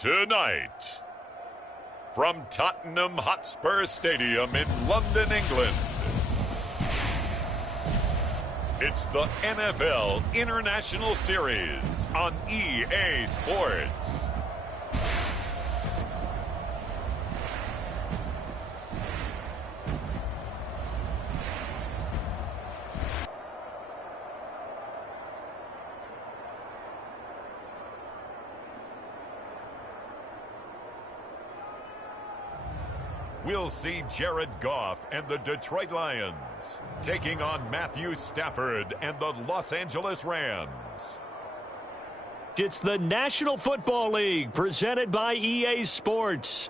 Tonight, from Tottenham Hotspur Stadium in London, England, it's the NFL International Series on EA Sports. We'll see Jared Goff and the Detroit Lions taking on Matthew Stafford and the Los Angeles Rams. It's the National Football League presented by EA Sports.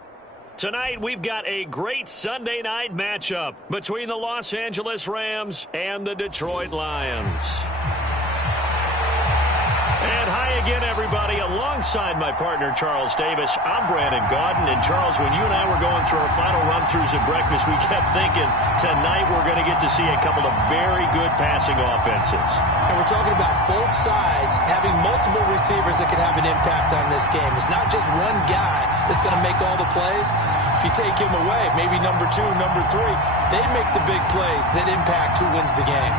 Tonight we've got a great Sunday night matchup between the Los Angeles Rams and the Detroit Lions. And hi again, everybody. Alongside my partner, Charles Davis, I'm Brandon Gaudin. And, Charles, when you and I were going through our final run-throughs at breakfast, we kept thinking tonight we're going to get to see a couple of very good passing offenses. And we're talking about both sides having multiple receivers that can have an impact on this game. It's not just one guy that's going to make all the plays. If you take him away, maybe number 2, number 3, they make the big plays that impact who wins the game.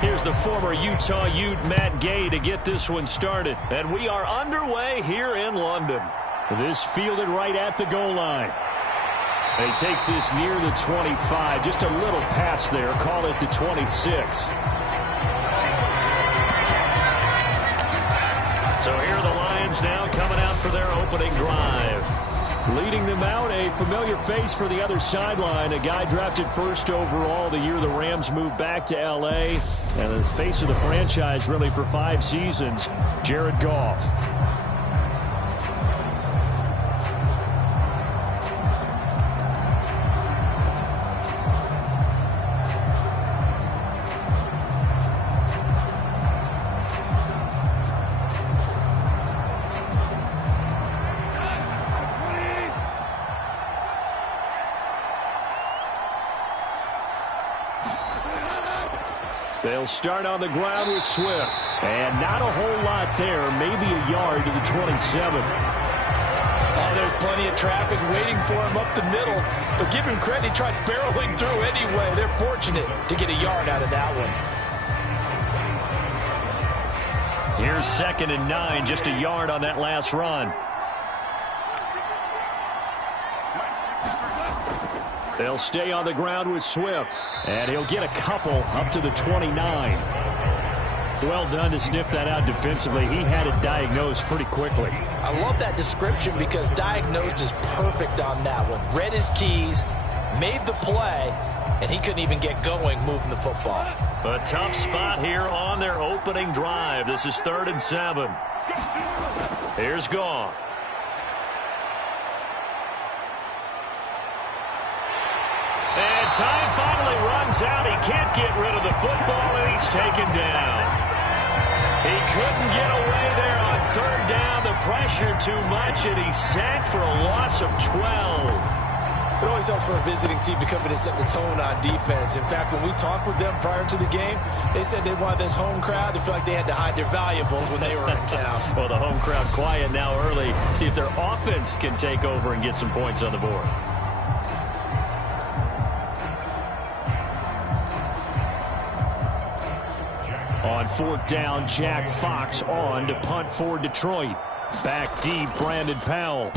Here's the former Utah Ute Matt Gay to get this one started. And we are underway here in London. This fielded right at the goal line. And he takes this near the 25. Just a little pass there. Call it the 26. So here are the Lions now coming out for their opening drive. Leading them out, a familiar face for the other sideline, a guy drafted first overall the year the Rams moved back to L.A., and the face of the franchise really for 5 seasons, Jared Goff. They'll start on the ground with Swift. And not a whole lot there. Maybe a yard to the 27. Oh, there's plenty of traffic waiting for him up the middle. But give him credit, he tried barreling through anyway. They're fortunate to get a yard out of that one. Here's 2nd and 9, just a yard on that last run. They'll stay on the ground with Swift. And he'll get a couple up to the 29. Well done to sniff that out defensively. He had it diagnosed pretty quickly. I love that description because diagnosed is perfect on that one. Read his keys, made the play, and he couldn't even get going moving the football. A tough spot here on their opening drive. This is 3rd and 7. Here's Goff. And time finally runs out. He can't get rid of the football, and he's taken down. He couldn't get away there on 3rd down. The pressure too much, and he's sacked for a loss of 12. It always helps for a visiting team to come in and set the tone on defense. In fact, when we talked with them prior to the game, they said they wanted this home crowd to feel like they had to hide their valuables when they were in town. Well, the home crowd quiet now early. See if their offense can take over and get some points on the board. On 4th down, Jack Fox on to punt for Detroit. Back deep, Brandon Powell.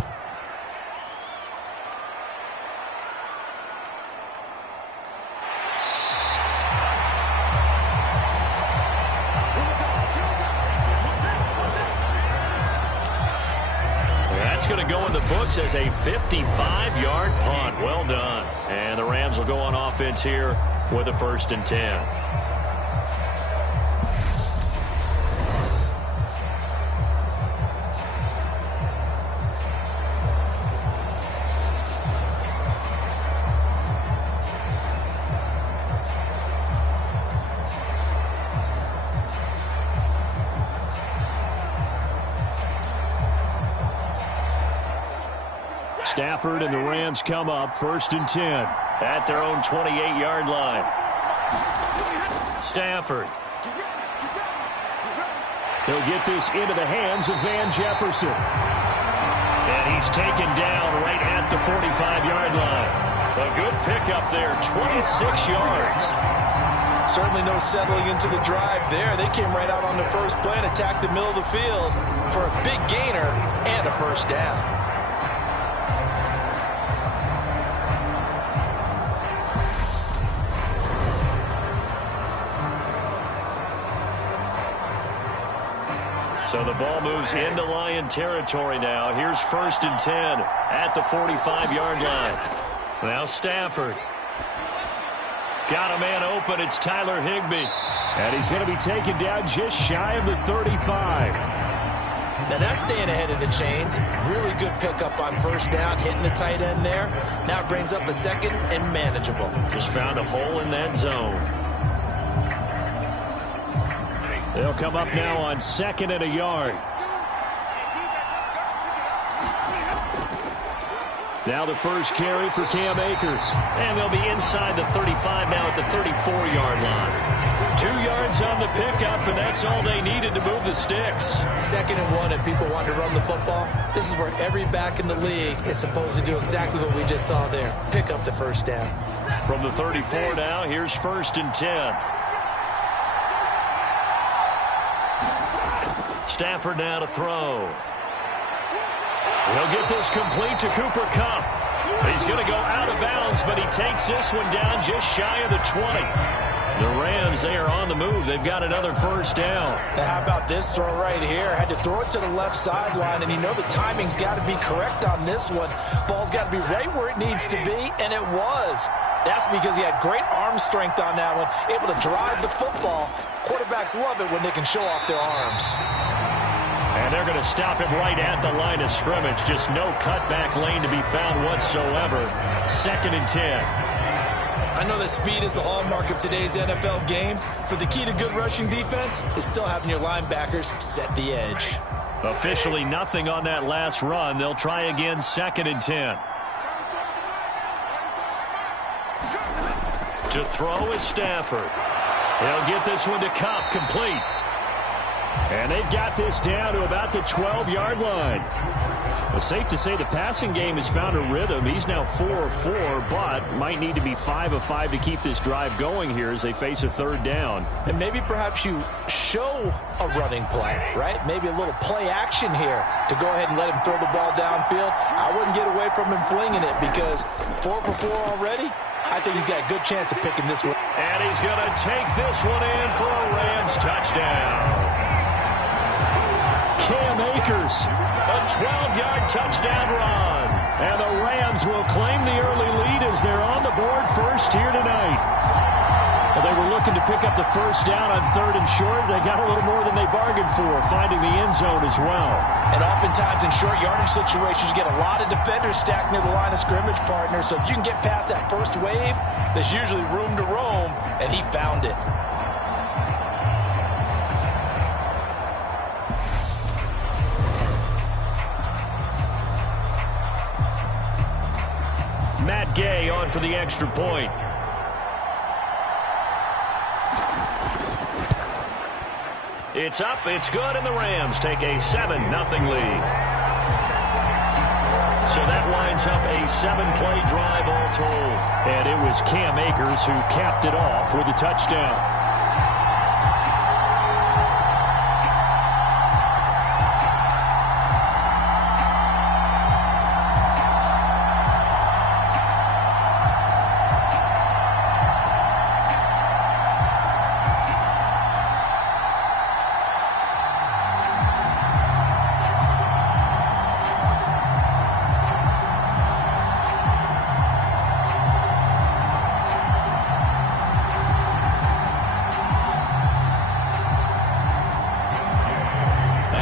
That's going to go in the books as a 55-yard punt. Well done. And the Rams will go on offense here with a 1st and 10. Stafford and the Rams come up 1st and 10. at their own 28-yard line. Stafford. He'll get this into the hands of Van Jefferson. And he's taken down right at the 45-yard line. A good pickup there, 26 yards. Certainly no settling into the drive there. They came right out on the first play and attacked the middle of the field for a big gainer and a first down. So the ball moves into Lion territory now. Here's 1st and 10 at the 45-yard line. Now Stafford. Got a man open. It's Tyler Higbee. And he's going to be taken down just shy of the 35. Now that's staying ahead of the chains. Really good pickup on first down, hitting the tight end there. Now it brings up a second and manageable. Just found a hole in that zone. They'll come up now on 2nd and a yard. Now the first carry for Cam Akers. And they'll be inside the 35 now at the 34-yard line. 2 yards on the pickup, and that's all they needed to move the sticks. 2nd and 1, and people want to run the football. This is where every back in the league is supposed to do exactly what we just saw there. Pick up the first down. From the 34 now, here's 1st and 10. Stafford now to throw. He'll get this complete to Cooper Kupp. He's going to go out of bounds, but he takes this one down just shy of the 20. The Rams, they are on the move. They've got another first down. Now how about this throw right here? Had to throw it to the left sideline, and you know the timing's got to be correct on this one. Ball's got to be right where it needs to be, and it was. That's because he had great arm strength on that one, able to drive the football. Quarterbacks love it when they can show off their arms. And they're going to stop him right at the line of scrimmage. Just no cutback lane to be found whatsoever. 2nd and 10. I know that speed is the hallmark of today's NFL game, but the key to good rushing defense is still having your linebackers set the edge. Officially nothing on that last run. They'll try again 2nd and 10. To throw is Stafford. He'll get this one to Kupp, complete. And they've got this down to about the 12-yard line. Well, safe to say the passing game has found a rhythm. He's now 4 of 4, but might need to be 5 of 5 to keep this drive going here as they face a 3rd down. And maybe perhaps you show a running play, right? Maybe a little play action here to go ahead and let him throw the ball downfield. I wouldn't get away from him flinging it because 4 for 4 already. I think he's got a good chance of picking this one. And he's going to take this one in for a Rams touchdown. Cam Akers, a 12-yard touchdown run. And the Rams will claim the early lead as they're on the board first here tonight. Well, they were looking to pick up the first down on 3rd and short. They got a little more than they bargained for, finding the end zone as well. And oftentimes in short yardage situations, you get a lot of defenders stacked near the line of scrimmage, partner. So if you can get past that first wave, there's usually room to roam, and he found it. Matt Gay on for the extra point. It's up, it's good, and the Rams take a 7-0 lead. So that winds up a 7-play drive all told. And it was Cam Akers who capped it off with a touchdown.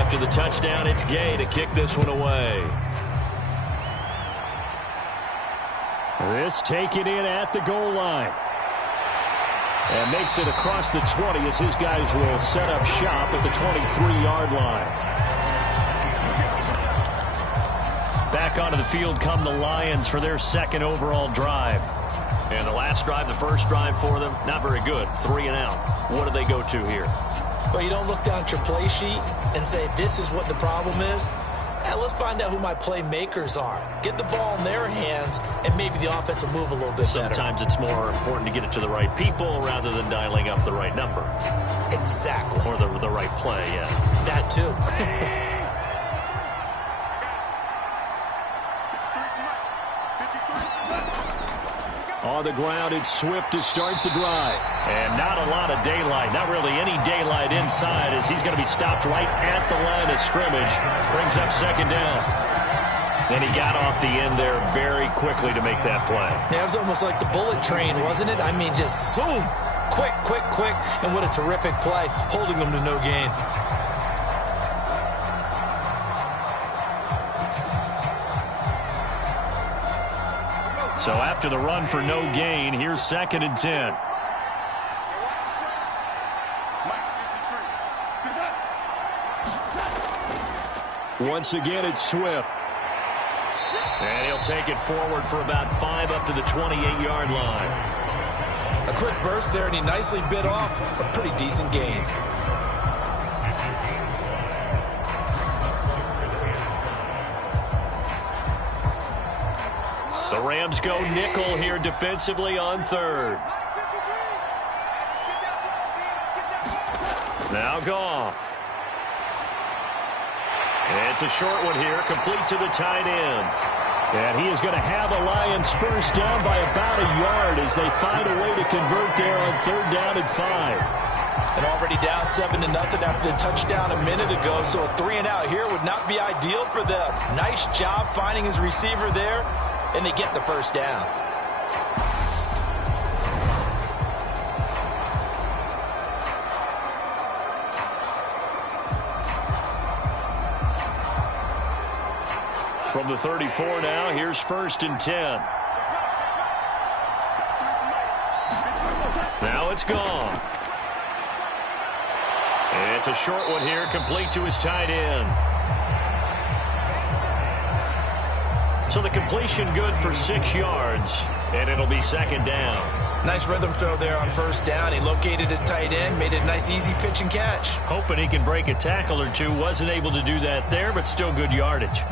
After the touchdown, it's Gay to kick this one away. This taken in at the goal line. And makes it across the 20 as his guys will set up shop at the 23-yard line. Back onto the field come the Lions for their 2nd overall drive. And the last drive, the first drive for them, not very good. 3 and out. What do they go to here? Well, you don't look down at your play sheet and say, this is what the problem is. Let's find out who my playmakers are. Get the ball in their hands, and maybe the offense will move a little bit better. Sometimes it's more important to get it to the right people rather than dialing up the right number. Exactly. Or the right play, yeah. That too. On the ground, it's Swift to start the drive. And not a lot of daylight, not really any daylight inside, as he's going to be stopped right at the line of scrimmage. Brings up second down. And he got off the end there very quickly to make that play. Yeah, it was almost like the bullet train, wasn't it? I mean, just zoom. Quick, quick, quick. And what a terrific play, holding them to no gain. So after the run for no gain, here's 2nd and 10. Once again, it's Swift. And he'll take it forward for about 5 up to the 28-yard line. A quick burst there, and he nicely bit off a pretty decent gain. The Rams go nickel here defensively on 3rd. Now Goff. It's a short one here, complete to the tight end. And he is going to have a Lions first down by about a yard as they find a way to convert there on 3rd down and 5. And already down 7-0 after the touchdown a minute ago, so a 3 and out here would not be ideal for them. Nice job finding his receiver there, and they get the first down. From the 34 now, here's 1st and 10. Now it's gone. It's a short one here, complete to his tight end. So the completion good for 6 yards, and it'll be 2nd down. Nice rhythm throw there on 1st down. He located his tight end, made it a nice easy pitch and catch. Hoping he can break a tackle or two. Wasn't able to do that there, but still good yardage.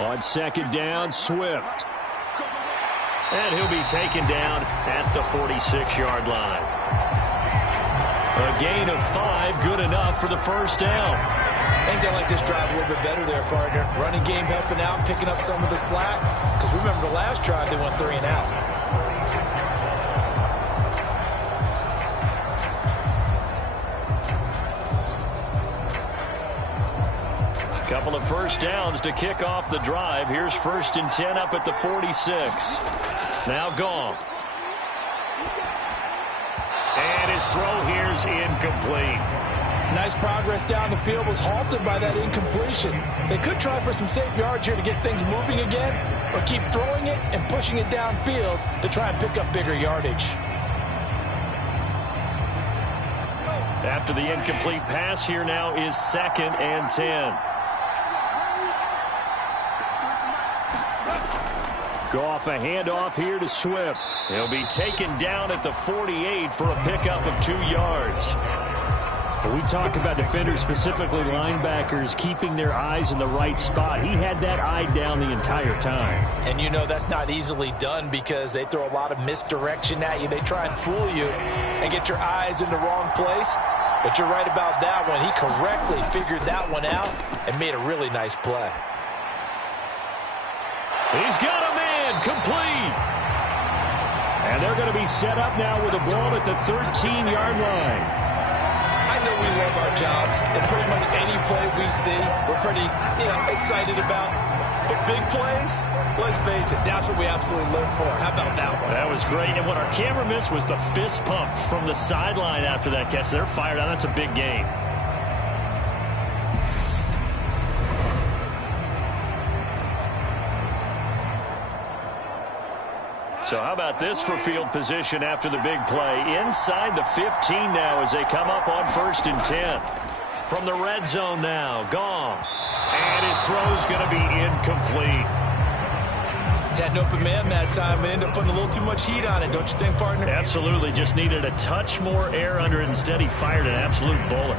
On 2nd down, Swift. And he'll be taken down at the 46-yard line. A gain of 5, good enough for the first down. I think they like this drive a little bit better there, partner. Running game helping out, picking up some of the slack. Because remember the last drive, they went 3 and out. Couple of first downs to kick off the drive. Here's 1st and 10 up at the 46. Now gone. And his throw here's incomplete. Nice progress down the field, was halted by that incompletion. They could try for some safe yards here to get things moving again, or keep throwing it and pushing it downfield to try and pick up bigger yardage. After the incomplete pass, here now is 2nd and 10. Goff a handoff here to Swift. He'll be taken down at the 48 for a pickup of 2 yards. We talk about defenders, specifically linebackers, keeping their eyes in the right spot. He had that eye down the entire time. And you know that's not easily done because they throw a lot of misdirection at you. They try and fool you and get your eyes in the wrong place. But you're right about that one. He correctly figured that one out and made a really nice play. He's got a man complete. And they're going to be set up now with a ball at the 13-yard line. I know we love our jobs, and pretty much any play we see, we're pretty, excited about. But big plays, let's face it, that's what we absolutely live for. How about that one? That was great. And what our camera missed was the fist pump from the sideline after that catch. They're fired out. That's a big gain. So how about this for field position after the big play? Inside the 15 now as they come up on 1st and 10. From the red zone now, Goff. And his throw's going to be incomplete. Had an open man that time and ended up putting a little too much heat on it, don't you think, partner? Absolutely. Just needed a touch more air under it. Instead, he fired an absolute bullet.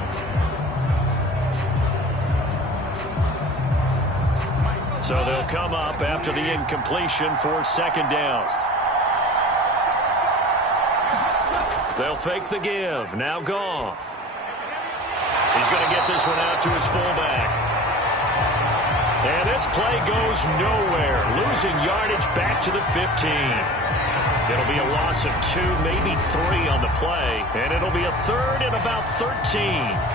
So they'll come up after the incompletion for 2nd down. They'll fake the give. Now Goff. He's going to get this one out to his fullback. And this play goes nowhere. Losing yardage back to the 15. It'll be a loss of 2, maybe 3 on the play. And it'll be a 3rd and about 13.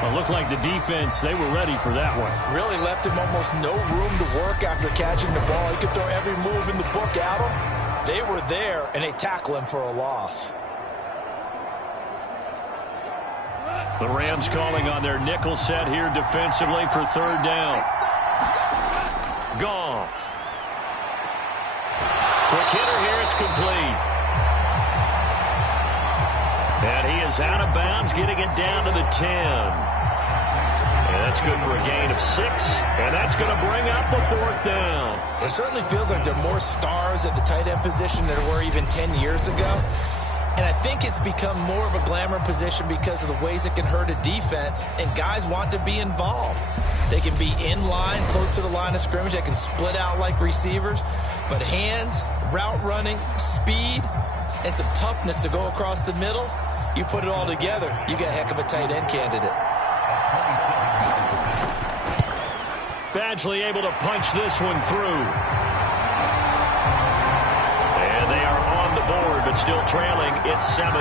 Well, it looked like the defense, they were ready for that one. Really left him almost no room to work after catching the ball. He could throw every move in the book at him. They were there, and they tackle him for a loss. The Rams calling on their nickel set here defensively for 3rd down. Goff. Quick hitter here, it's complete. And he is out of bounds, getting it down to the 10. And that's good for a gain of 6. And that's going to bring up a 4th down. It certainly feels like there are more stars at the tight end position than there were even 10 years ago. And I think it's become more of a glamour position because of the ways it can hurt a defense, and guys want to be involved. They can be in line, close to the line of scrimmage. They can split out like receivers. But hands, route running, speed, and some toughness to go across the middle, you put it all together, you got a heck of a tight end candidate. Badgley able to punch this one through. And they are on the board, but still trailing. It's 7-3.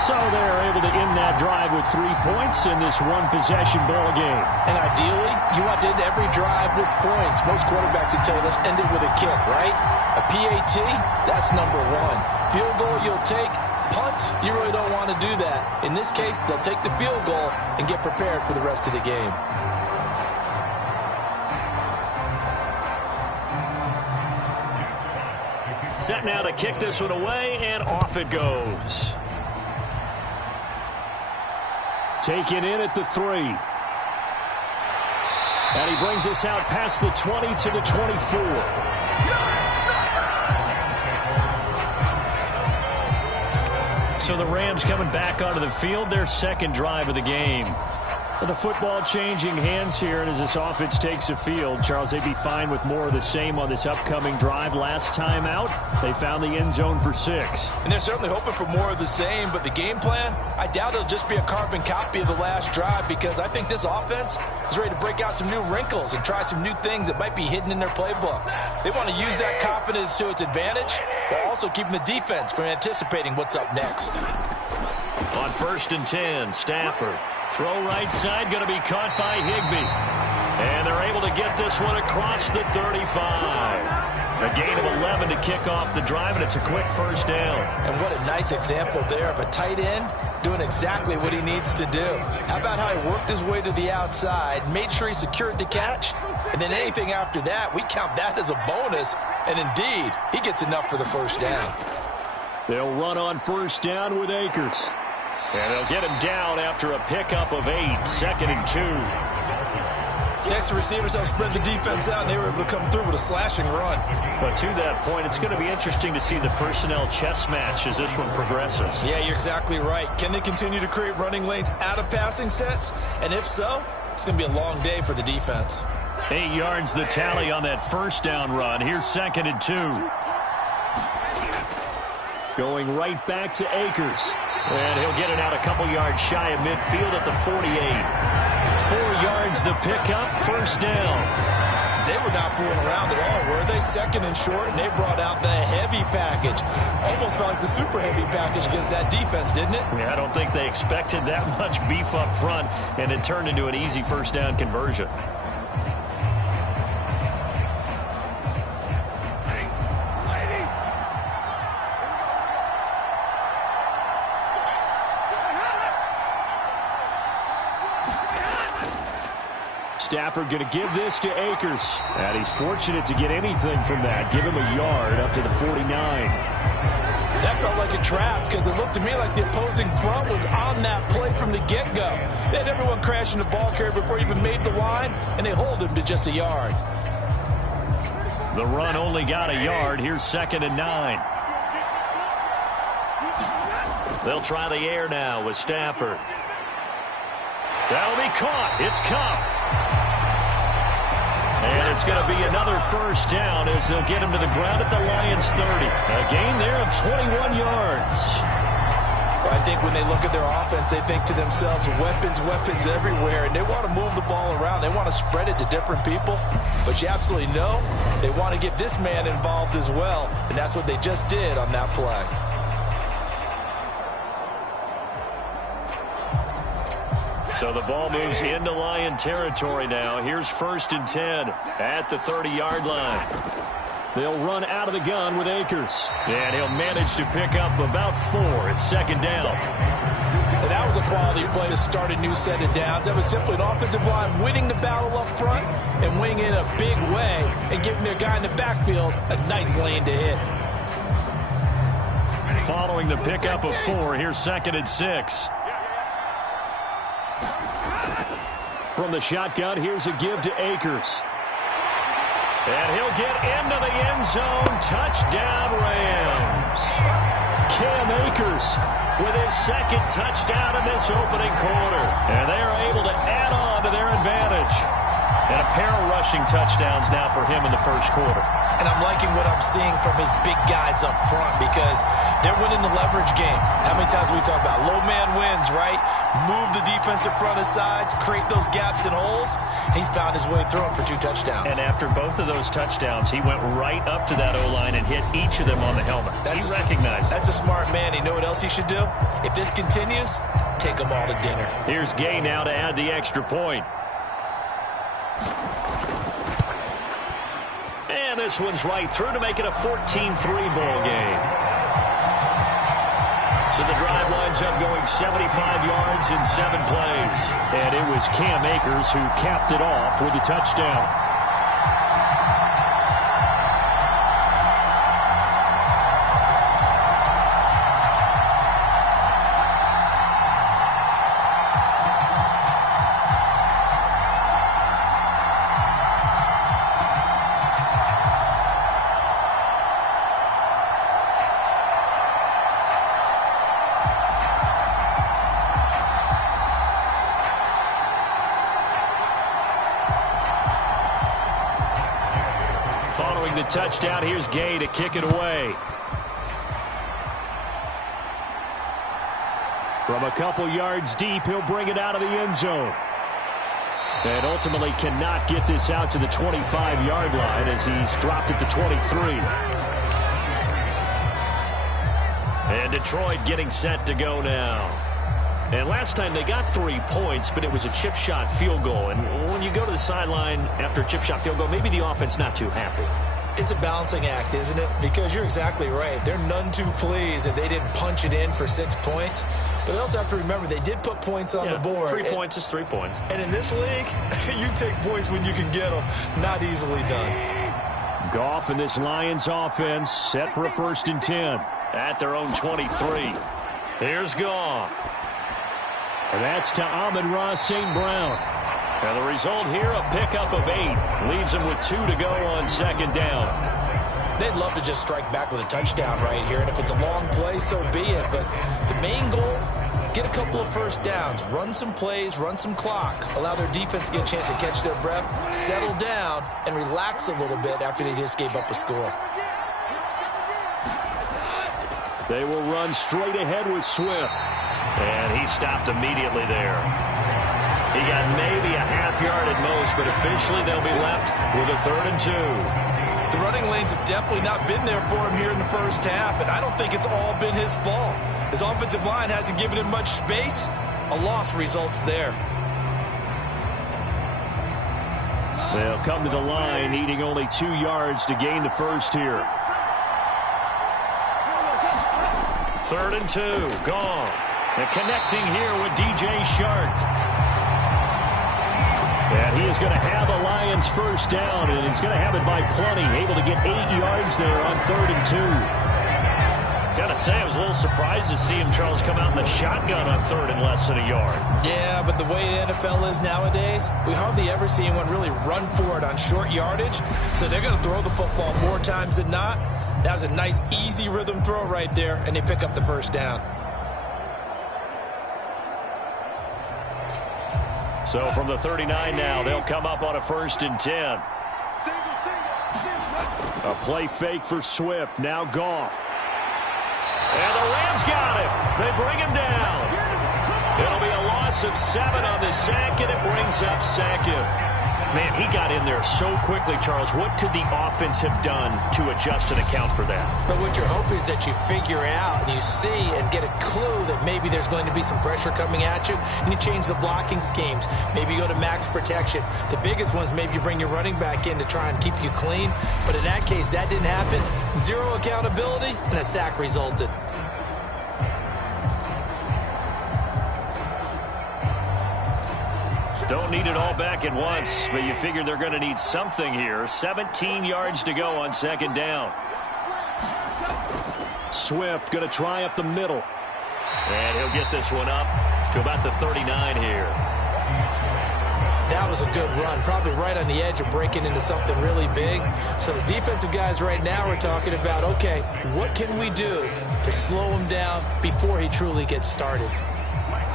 So they're able to end that drive with 3 points in this one-possession ball game. And ideally, you want to end every drive with points. Most quarterbacks would tell you, let's end it with a kick, right? A PAT, that's number 1. Field goal you'll take. Punts, you really don't want to do that. In this case, they'll take the field goal and get prepared for the rest of the game. Set now to kick this one away, and off it goes. Taken in at the 3. And he brings us out past the 20 to the 24. So the Rams coming back onto the field, their 2nd drive of the game. The football changing hands here, and as this offense takes the field, Charles, they'd be fine with more of the same on this upcoming drive. Last time out, they found the end zone for 6. And they're certainly hoping for more of the same, but the game plan, I doubt it'll just be a carbon copy of the last drive, because I think this offense is ready to break out some new wrinkles and try some new things that might be hidden in their playbook. They want to use that confidence to its advantage, while also keeping the defense from anticipating what's up next. On 1st and 10, Stafford. Throw right side, going to be caught by Higbee. And they're able to get this one across the 35. A gain of 11 to kick off the drive, and it's a quick 1st down. And what a nice example there of a tight end doing exactly what he needs to do. How about how he worked his way to the outside, made sure he secured the catch, and then anything after that, we count that as a bonus. And indeed, he gets enough for the 1st down. They'll run on 1st down with Akers. And they'll get him down after a pickup of 8, 2nd and 2. Next, the receivers help spread the defense out, and they were able to come through with a slashing run. But to that point, it's going to be interesting to see the personnel chess match as this one progresses. Yeah, you're exactly right. Can they continue to create running lanes out of passing sets? And if so, it's going to be a long day for the defense. 8 yards the tally on that 1st down run. Here's 2nd and 2. Going right back to Akers. And he'll get it out a couple yards shy of midfield at the 48. 4 yards the pickup, 1st down. They were not fooling around at all, were they? 2nd and short, and they brought out the heavy package. Almost felt like the super heavy package against that defense, didn't it? Yeah, I don't think they expected that much beef up front, and it turned into an easy 1st down conversion. Stafford going to give this to Akers. And he's fortunate to get anything from that. Give him a yard up to the 49. That felt like a trap because it looked to me like the opposing front was on that play from the get-go. They had everyone crashing the ball carrier before he even made the line, and they hold him to just a yard. The run only got a yard. Here's 2nd and 9. They'll try the air now with Stafford. That'll be caught. It's Cup. And it's going to be another first down as they'll get him to the ground at the Lions' 30. A gain there of 21 yards. Well, I think when they look at their offense, they think to themselves, weapons, weapons everywhere, and they want to move the ball around. They want to spread it to different people. But you absolutely know they want to get this man involved as well, and that's what they just did on that play. So the ball moves into Lion territory now. Here's 1st and 10 at the 30-yard line. They'll run out of the gun with Akers. And he'll manage to pick up about 4 at 2nd down. And that was a quality play to start a new set of downs. That was simply an offensive line winning the battle up front and winning in a big way and giving their guy in the backfield a nice lane to hit. Following the pickup of 4, here's 2nd and 6. From the shotgun, here's a give to Akers. And he'll get into the end zone. Touchdown, Rams. Cam Akers with his 2nd touchdown in this opening quarter. And they are able to add on to their advantage. And a pair of rushing touchdowns now for him in the first quarter. And I'm liking what I'm seeing from his big guys up front because they're winning the leverage game. How many times we talk about low man wins, right? Move the defensive front aside, create those gaps and holes. He's found his way through them for 2 touchdowns. And after both of those touchdowns, he went right up to that O-line and hit each of them on the helmet. He recognized. That's a smart man. You know what else he should do? If this continues, take them all to dinner. Here's Gay now to add the extra point. And this one's right through to make it a 14-3 ball game. So the drive winds up going 75 yards in 7 plays. And it was Cam Akers who capped it off with a touchdown. The touchdown. Here's Gay to kick it away. From a couple yards deep, he'll bring it out of the end zone. And ultimately cannot get this out to the 25-yard line as he's dropped at the 23. And Detroit getting set to go now. And last time they got 3 points, but it was a chip shot field goal. And when you go to the sideline after a chip shot field goal, maybe the offense not too happy. It's a balancing act, isn't it? Because you're exactly right. They're none too pleased that they didn't punch it in for 6 points. But they also have to remember they did put points on the board. 3 points is 3 points. And in this league, you take points when you can get them. Not easily done. Goff and this Lions offense set for a 1st and 10. At their own 23. Here's Goff. And that's to Amon-Ra St. Brown. And the result here, a pickup of 8. Leaves them with 2 to go on 2nd down. They'd love to just strike back with a touchdown right here. And if it's a long play, so be it. But the main goal, get a couple of first downs. Run some plays, run some clock. Allow their defense to get a chance to catch their breath, settle down, and relax a little bit after they just gave up a score. They will run straight ahead with Swift. And he stopped immediately there. He got maybe a half yard at most, but officially they'll be left with a 3rd and 2. The running lanes have definitely not been there for him here in the first half, and I don't think it's all been his fault. His offensive line hasn't given him much space. A loss results there. They'll come to the line, needing only 2 yards to gain the first here. 3rd and 2. Goff. And connecting here with DJ Shark. And He is going to have a Lions first down, and he's going to have it by plenty. Able to get 8 yards there on 3rd and 2. Got to say, I was a little surprised to see him, Charles, come out in the shotgun on 3rd and less than a yard. Yeah, but the way the NFL is nowadays, we hardly ever see anyone really run for it on short yardage. So they're going to throw the football more times than not. That was a nice, easy rhythm throw right there, and they pick up the first down. So from the 39 now, they'll come up on a 1st and 10. A play fake for Swift. Now Goff. And the Rams got him. They bring him down. It'll be a loss of 7 on the sack, and it brings up 2nd. Man, he got in there so quickly, Charles. What could the offense have done to adjust and account for that? But what you're hoping is that you figure out and you see and get a clue that maybe there's going to be some pressure coming at you, and you change the blocking schemes. Maybe you go to max protection. The biggest one is maybe you bring your running back in to try and keep you clean. But in that case, that didn't happen. 0 accountability, and a sack resulted. Don't need it all back at once, but you figure they're going to need something here. 17 yards to go on 2nd down. Swift going to try up the middle. And he'll get this one up to about the 39 here. That was a good run, probably right on the edge of breaking into something really big. So the defensive guys right now are talking about, okay, what can we do to slow him down before he truly gets started?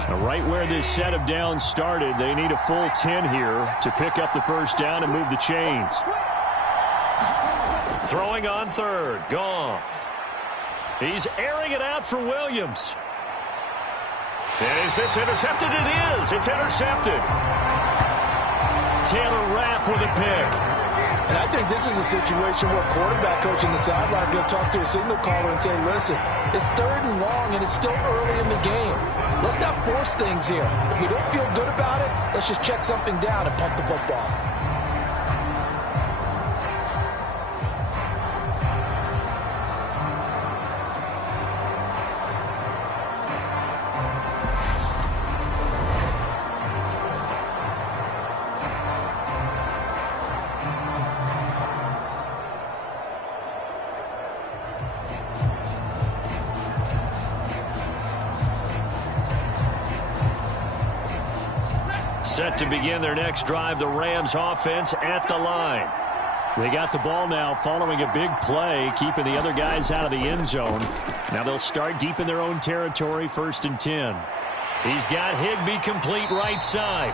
Right where this set of downs started, they need a full 10 here to pick up the first down and move the chains. Throwing on 3rd, Goff. He's airing it out for Williams. Is this intercepted? It is. It's intercepted. Taylor Rapp with a pick. And I think this is a situation where quarterback coach in the sideline is going to talk to a signal caller and say, listen, it's 3rd and long and it's still early in the game. Let's not force things here. If we don't feel good about it, let's just check something down and pump the football. set to begin their next drive, the Rams offense at the line. They got the ball now following a big play, keeping the other guys out of the end zone. Now they'll start deep in their own territory, 1st and 10. He's got Higbee complete right side.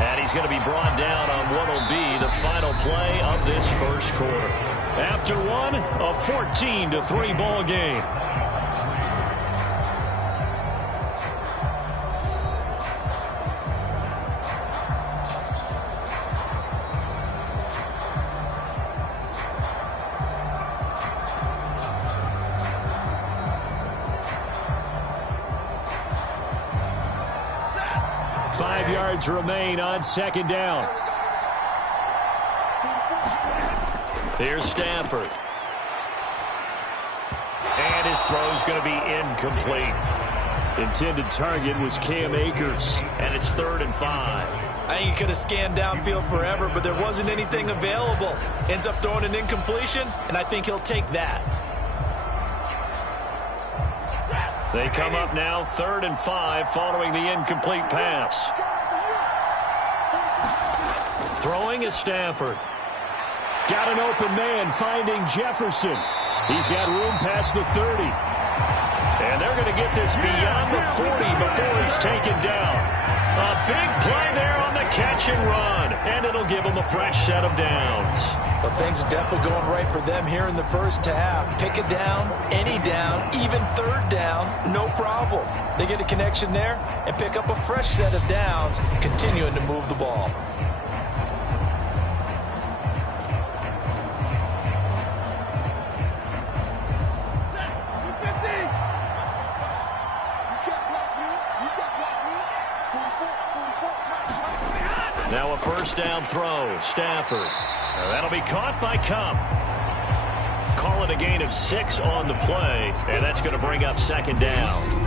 And he's going to be brought down on what will be the final play of this first quarter. After one, a 14-3 ball game. Remain on 2nd down. Here's Stafford. And his throw's going to be incomplete. Intended target was Cam Akers, and it's 3rd and 5. I think he could have scanned downfield forever, but there wasn't anything available. Ends up throwing an incompletion, and I think he'll take that. They come up now 3rd and 5 following the incomplete pass. Throwing is Stafford. Got an open man finding Jefferson. He's got room past the 30. And they're going to get this beyond the 40 before he's taken down. A big play there on the catch and run. And it'll give them a fresh set of downs. But things are definitely going right for them here in the first half. Pick a down, any down, even 3rd down, no problem. They get a connection there and pick up a fresh set of downs, continuing to move the ball. Now a first down throw. Stafford. That'll be caught by Kupp. Call it a gain of 6 on the play, and that's going to bring up 2nd down.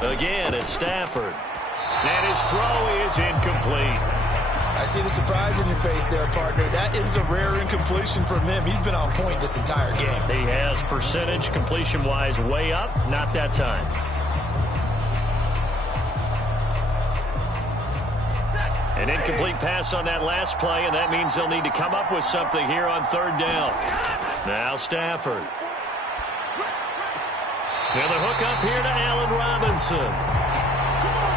Again, it's Stafford. And his throw is incomplete. I see the surprise in your face there, partner. That is a rare incompletion from him. He's been on point this entire game. He has percentage completion-wise way up. Not that time. An incomplete pass on that last play, and that means they'll need to come up with something here on third down. Now Stafford. Now the hook up here to Allen Robinson.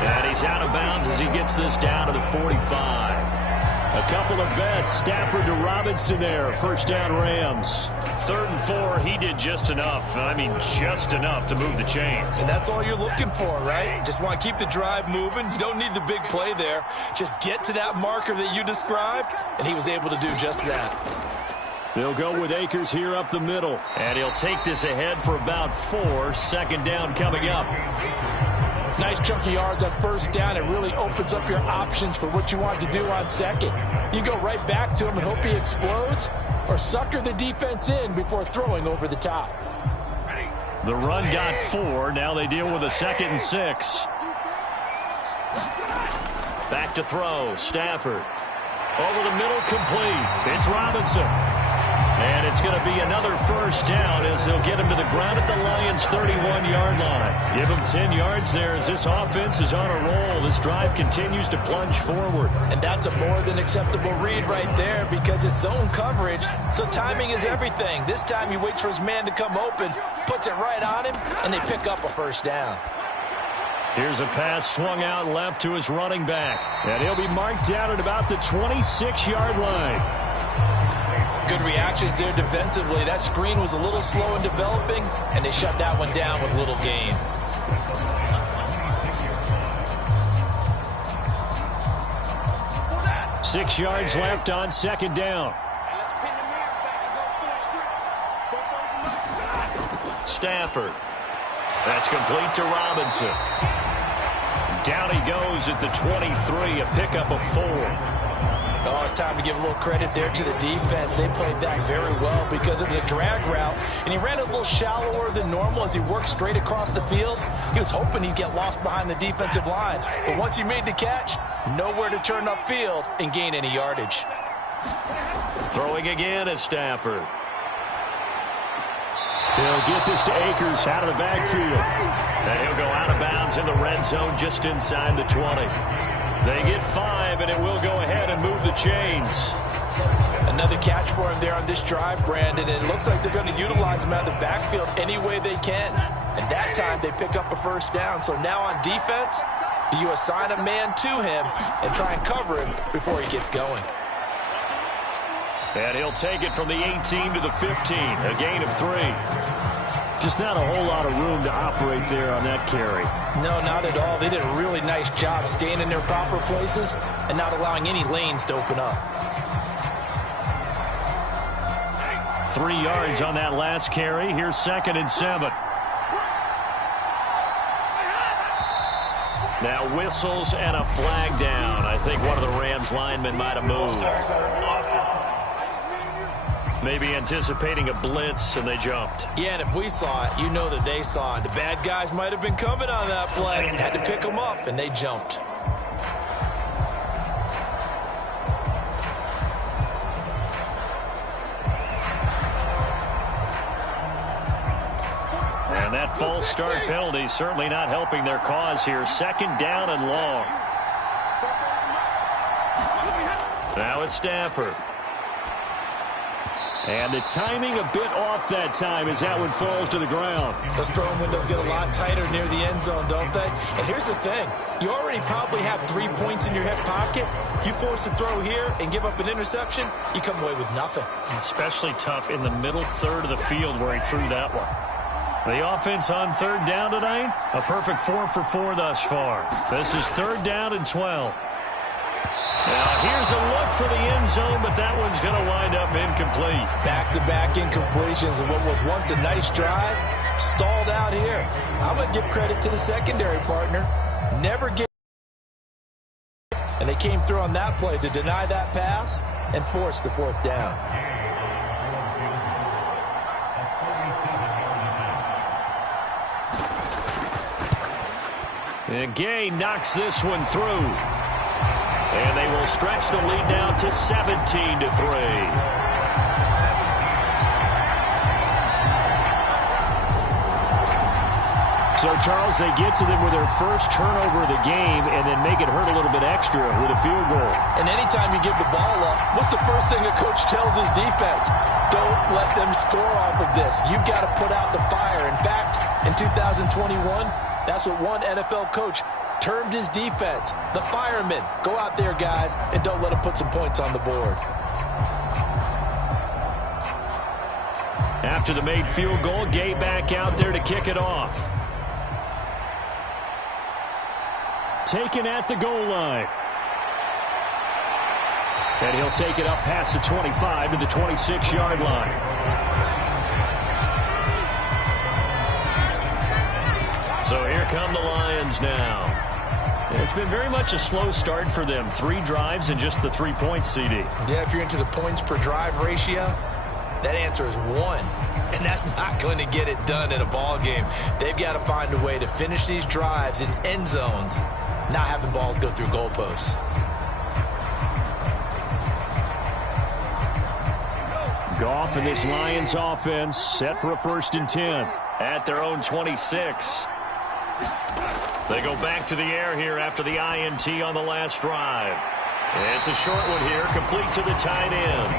And he's out of bounds as he gets this down to the 45. A couple of vets, Stafford to Robinson there. First down, Rams. 3rd and 4, he did just enough. I mean, just enough to move the chains. And that's all you're looking for, right? Just want to keep the drive moving. You don't need the big play there. Just get to that marker that you described, and he was able to do just that. They'll go with Akers here up the middle. And he'll take this ahead for about 4. Second down coming up. Nice chunk of yards on first down. It really opens up your options for what you want to do on second. You go right back to him and hope he explodes, or sucker the defense in before throwing over the top. The run got 4. Now they deal with a 2nd and 6. Back to throw. Stafford. Over the middle, complete. It's Robinson. And it's going to be another first down as they'll get him to the ground at the Lions' 31-yard line. Give him 10 yards there as this offense is on a roll. This drive continues to plunge forward. And that's a more than acceptable read right there because it's zone coverage, so timing is everything. This time he waits for his man to come open, puts it right on him, and they pick up a first down. Here's a pass swung out left to his running back. And he'll be marked down at about the 26-yard line. Good reactions there defensively. That screen was a little slow in developing, and they shut that one down with little gain. Six yards left on second down. Stafford. That's complete to Robinson. Down he goes at the 23, a pickup of 4. Oh, it's time to give a little credit there to the defense. They played that very well because it was a drag route, and he ran a little shallower than normal as he worked straight across the field. He was hoping he'd get lost behind the defensive line, but once he made the catch, nowhere to turn upfield and gain any yardage. Throwing again at Stafford. He'll get this to Akers out of the backfield. And he'll go out of bounds in the red zone just inside the 20. They get 5, and it will go ahead and move the chains. Another catch for him there on this drive, Brandon, and it looks like they're going to utilize him out of the backfield any way they can. And that time they pick up a first down. So now on defense, do you assign a man to him and try and cover him before he gets going? And he'll take it from the 18 to the 15, a gain of 3. Just not a whole lot of room to operate there on that carry. No, not at all. They did a really nice job staying in their proper places and not allowing any lanes to open up. 3 yards on that last carry. Here's 2nd and 7. Now whistles and a flag down. I think one of the Rams linemen might have moved. Maybe anticipating a blitz, and they jumped. Yeah, and if we saw it, you know that they saw it. The bad guys might have been coming on that play. Had to pick them up, and they jumped. And that false start penalty certainly not helping their cause here. 2nd down and long. Now it's Stafford. And the timing a bit off that time as that one falls to the ground. Those throwing windows get a lot tighter near the end zone, don't they? And here's the thing. You already probably have 3 points in your hip pocket. You force a throw here and give up an interception, you come away with nothing. Especially tough in the middle third of the field where he threw that one. The offense on 3rd down tonight, a perfect 4 for 4 thus far. This is 3rd down and 12. Now here's a look for the end zone, but that one's going to wind up incomplete. Back-to-back incompletions of what was once a nice drive, stalled out here. I'm going to give credit to the secondary partner. Never get. And they came through on that play to deny that pass and force the 4th down. And Gay knocks this one through. And they will stretch the lead now to 17-3. So, Charles, they get to them with their first turnover of the game and then make it hurt a little bit extra with a field goal. And anytime you give the ball up, what's the first thing a coach tells his defense? Don't let them score off of this. You've got to put out the fire. In fact, in 2021, that's what one NFL coach termed his defense. The firemen. Go out there, guys, and don't let them put some points on the board. After the made field goal, Gay back out there to kick it off. Taken at the goal line. And he'll take it up past the 25 to the 26-yard line. So here come the Lions now. It's been very much a slow start for them. 3 drives and just the 3 points, CD. Yeah, if you're into the points per drive ratio, that answer is 1. And that's not going to get it done in a ball game. They've got to find a way to finish these drives in end zones, not having balls go through goalposts. Goff and this Lions offense set for a 1st and 10 at their own 26. They go back to the air here after the INT on the last drive. It's a short one here, complete to the tight end.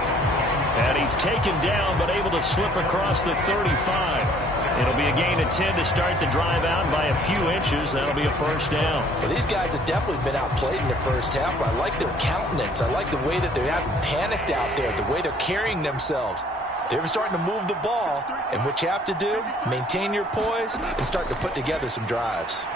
And he's taken down, but able to slip across the 35. It'll be a gain of 10 to start the drive out by a few inches. That'll be a 1st down. Well, these guys have definitely been outplayed in the first half. I like their countenance. I like the way that they haven't panicked out there, the way they're carrying themselves. They're starting to move the ball, and what you have to do, maintain your poise and start to put together some drives.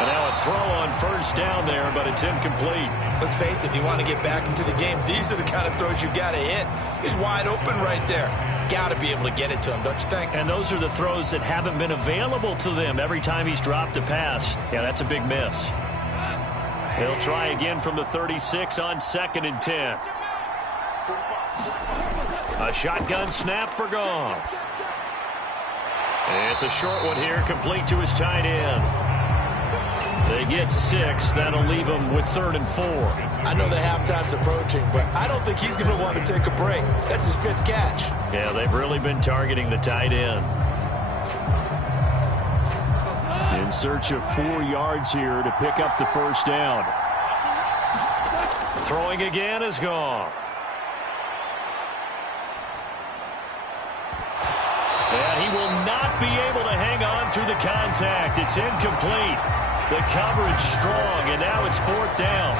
And now a throw on 1st down there, but it's incomplete. Let's face it, if you want to get back into the game, these are the kind of throws you got to hit. He's wide open right there. Got to be able to get it to him, don't you think? And those are the throws that haven't been available to them every time he's dropped a pass. Yeah, that's a big miss. He'll try again from the 36 on 2nd and 10. A shotgun snap for Goff. It's a short one here, complete to his tight end. They get 6. That'll leave them with 3rd and 4. I know the halftime's approaching, but I don't think he's going to want to take a break. That's his 5th catch. Yeah, they've really been targeting the tight end. In search of 4 yards here to pick up the 1st down. Throwing again is Goff. And he will not be able to hang on through the contact. It's incomplete. The coverage strong, and now it's 4th down.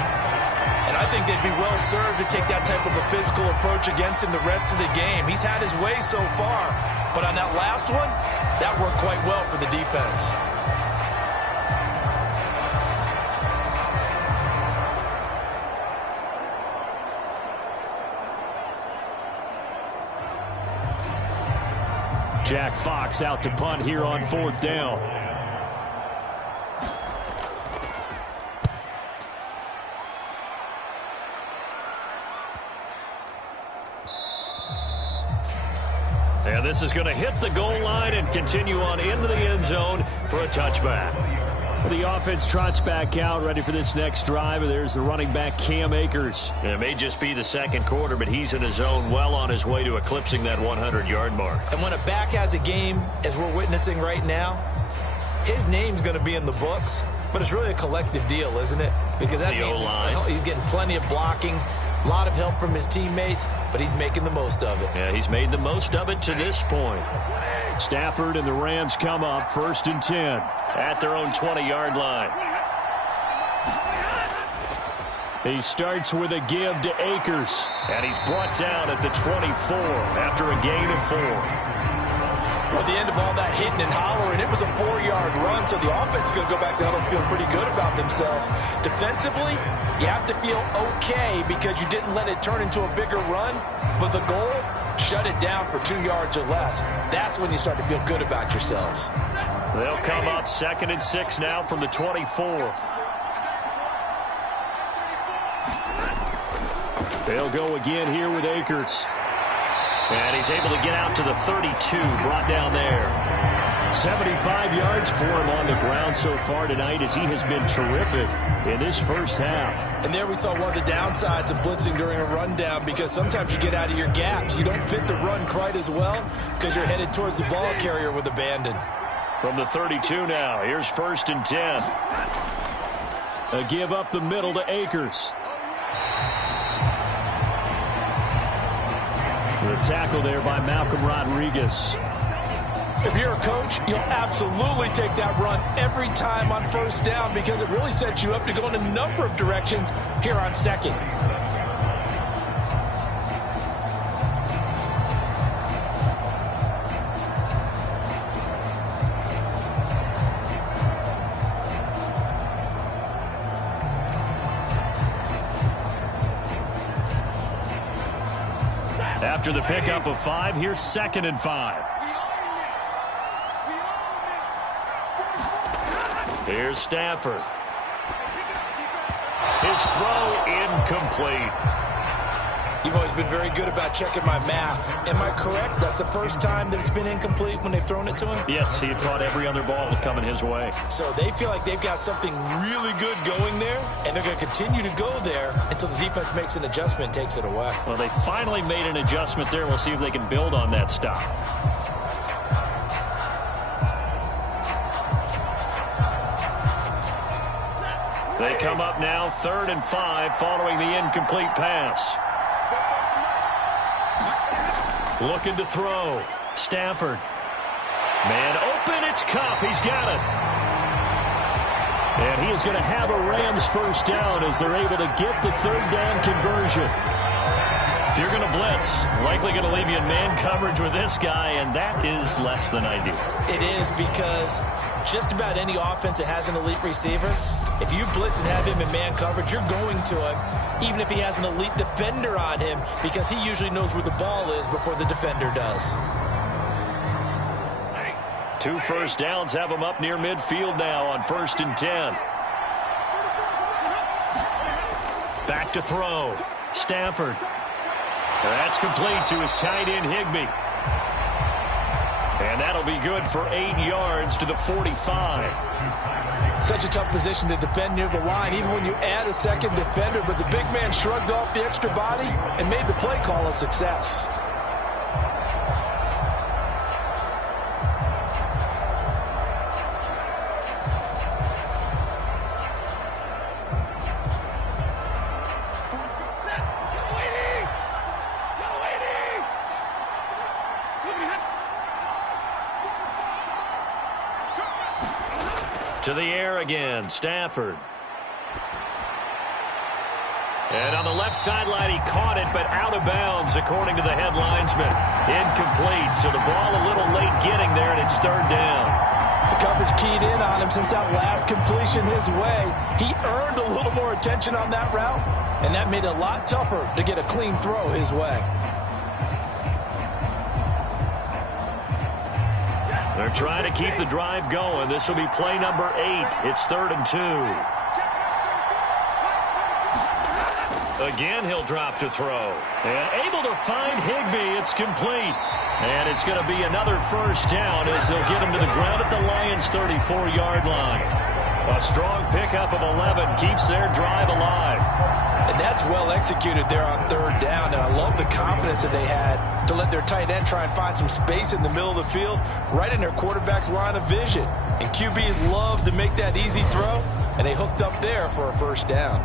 And I think they'd be well served to take that type of a physical approach against him the rest of the game. He's had his way so far, but on that last one, that worked quite well for the defense. Jack Fox out to punt here on 4th down. And this is going to hit the goal line and continue on into the end zone for a touchback. The offense trots back out, ready for this next drive. There's the running back, Cam Akers. It may just be the 2nd quarter, but he's in his zone, well on his way to eclipsing that 100-yard mark. And when a back has a game, as we're witnessing right now, his name's going to be in the books, but it's really a collective deal, isn't it? Because that means he's getting plenty of blocking, a lot of help from his teammates, but he's making the most of it. Yeah, he's made the most of it to this point. Stafford and the Rams come up 1st and 10 at their own 20-yard line. He starts with a give to Akers, and he's brought down at the 24 after a gain of 4. Well, at the end of all that hitting and hollering, it was a 4-yard run, so the offense is going to go back to huddle and feel pretty good about themselves. Defensively, you have to feel okay because you didn't let it turn into a bigger run, but the goal, shut it down for 2 yards or less. That's when you start to feel good about yourselves. They'll come up 2nd and 6 now from the 24. They'll go again here with Akers. And he's able to get out to the 32, brought down there. 75 yards for him on the ground so far tonight as he has been terrific in this first half. And there we saw one of the downsides of blitzing during a rundown, because sometimes you get out of your gaps. You don't fit the run quite as well because you're headed towards the ball carrier with abandon. From the 32 now, here's 1st and 10. A give up the middle to Akers. The tackle there by Malcolm Rodriguez. If you're a coach, you'll absolutely take that run every time on 1st down, because it really sets you up to go in a number of directions here on 2nd. After the pickup of 5, here's 2nd and 5. Here's Stafford. His throw incomplete. You've always been very good about checking my math. Am I correct? That's the first time that it's been incomplete when they've thrown it to him? Yes, he had caught every other ball coming his way. So they feel like they've got something really good going there, and they're going to continue to go there until the defense makes an adjustment and takes it away. Well, they finally made an adjustment there. We'll see if they can build on that stop. They come up now 3rd and 5 following the incomplete pass. Looking to throw. Stafford. Man open, it's Kupp. He's got it. And he is going to have a Rams 1st down as they're able to get the 3rd down conversion. If you're going to blitz, likely going to leave you in man coverage with this guy, and that is less than ideal. It is, because just about any offense that has an elite receiver, if you blitz and have him in man coverage, you're going to him, even if he has an elite defender on him, because he usually knows where the ball is before the defender does. 2 1st downs have him up near midfield now on 1st and 10. Back to throw. Stafford. That's complete to his tight end, Higbee. And that'll be good for 8 yards to the 45. Such a tough position to defend near the line, even when you add a 2nd defender, but the big man shrugged off the extra body and made the play call a success. To the air again, Stafford. And on the left sideline, he caught it, but out of bounds, according to the head linesman. Incomplete, so the ball a little late getting there, and it's 3rd down. The coverage keyed in on him since that last completion his way. He earned a little more attention on that route, and that made it a lot tougher to get a clean throw his way. They're trying to keep the drive going. This will be play number 8. It's 3rd and 2. Again, he'll drop to throw. And able to find Higbee. It's complete. And it's going to be another 1st down as they'll get him to the ground at the Lions' 34-yard line. A strong pickup of 11 keeps their drive alive. And that's well executed there on 3rd down. And I love the confidence that they had to let their tight end try and find some space in the middle of the field, right in their quarterback's line of vision. And QBs love to make that easy throw, and they hooked up there for a 1st down.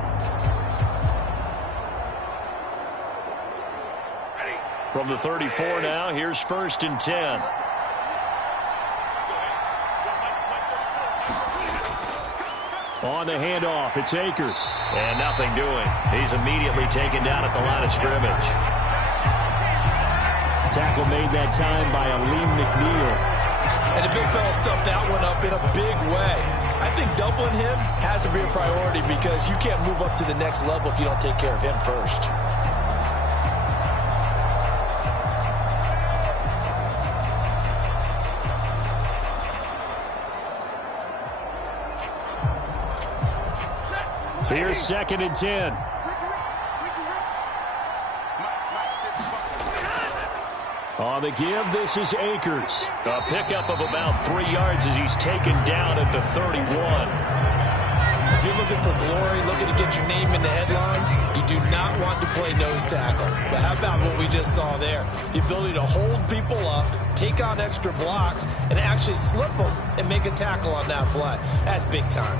From the 34 now, here's 1st and 10. On the handoff, it's Akers. And nothing doing. He's immediately taken down at the line of scrimmage. Tackle made that time by Aleem McNeil. And the big fella stuffed that one up in a big way. I think doubling him has to be a priority, because you can't move up to the next level if you don't take care of him first. Here's 2nd and 10. On the give, this is Akers. A pickup of about 3 yards as he's taken down at the 31. If you're looking for glory, looking to get your name in the headlines, you do not want to play nose tackle. But how about what we just saw there? The ability to hold people up, take on extra blocks, and actually slip them and make a tackle on that play. That's big time.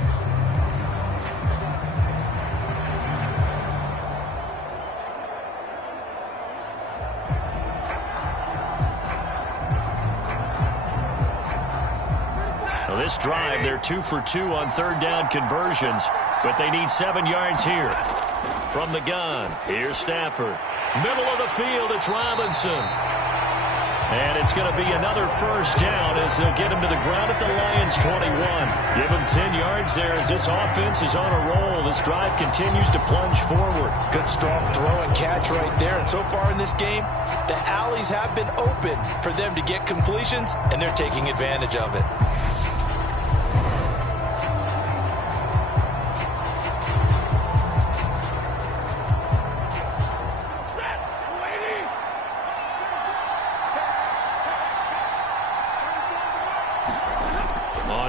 This drive, they're 2 for 2 on third down conversions, but they need 7 yards here. From the gun, here's Stafford. Middle of the field, it's Robinson. And it's going to be another first down as they'll get him to the ground at the Lions' 21. Give him 10 yards there as this offense is on a roll. This drive continues to plunge forward. Good strong throw and catch right there. And so far in this game, the alleys have been open for them to get completions, and they're taking advantage of it.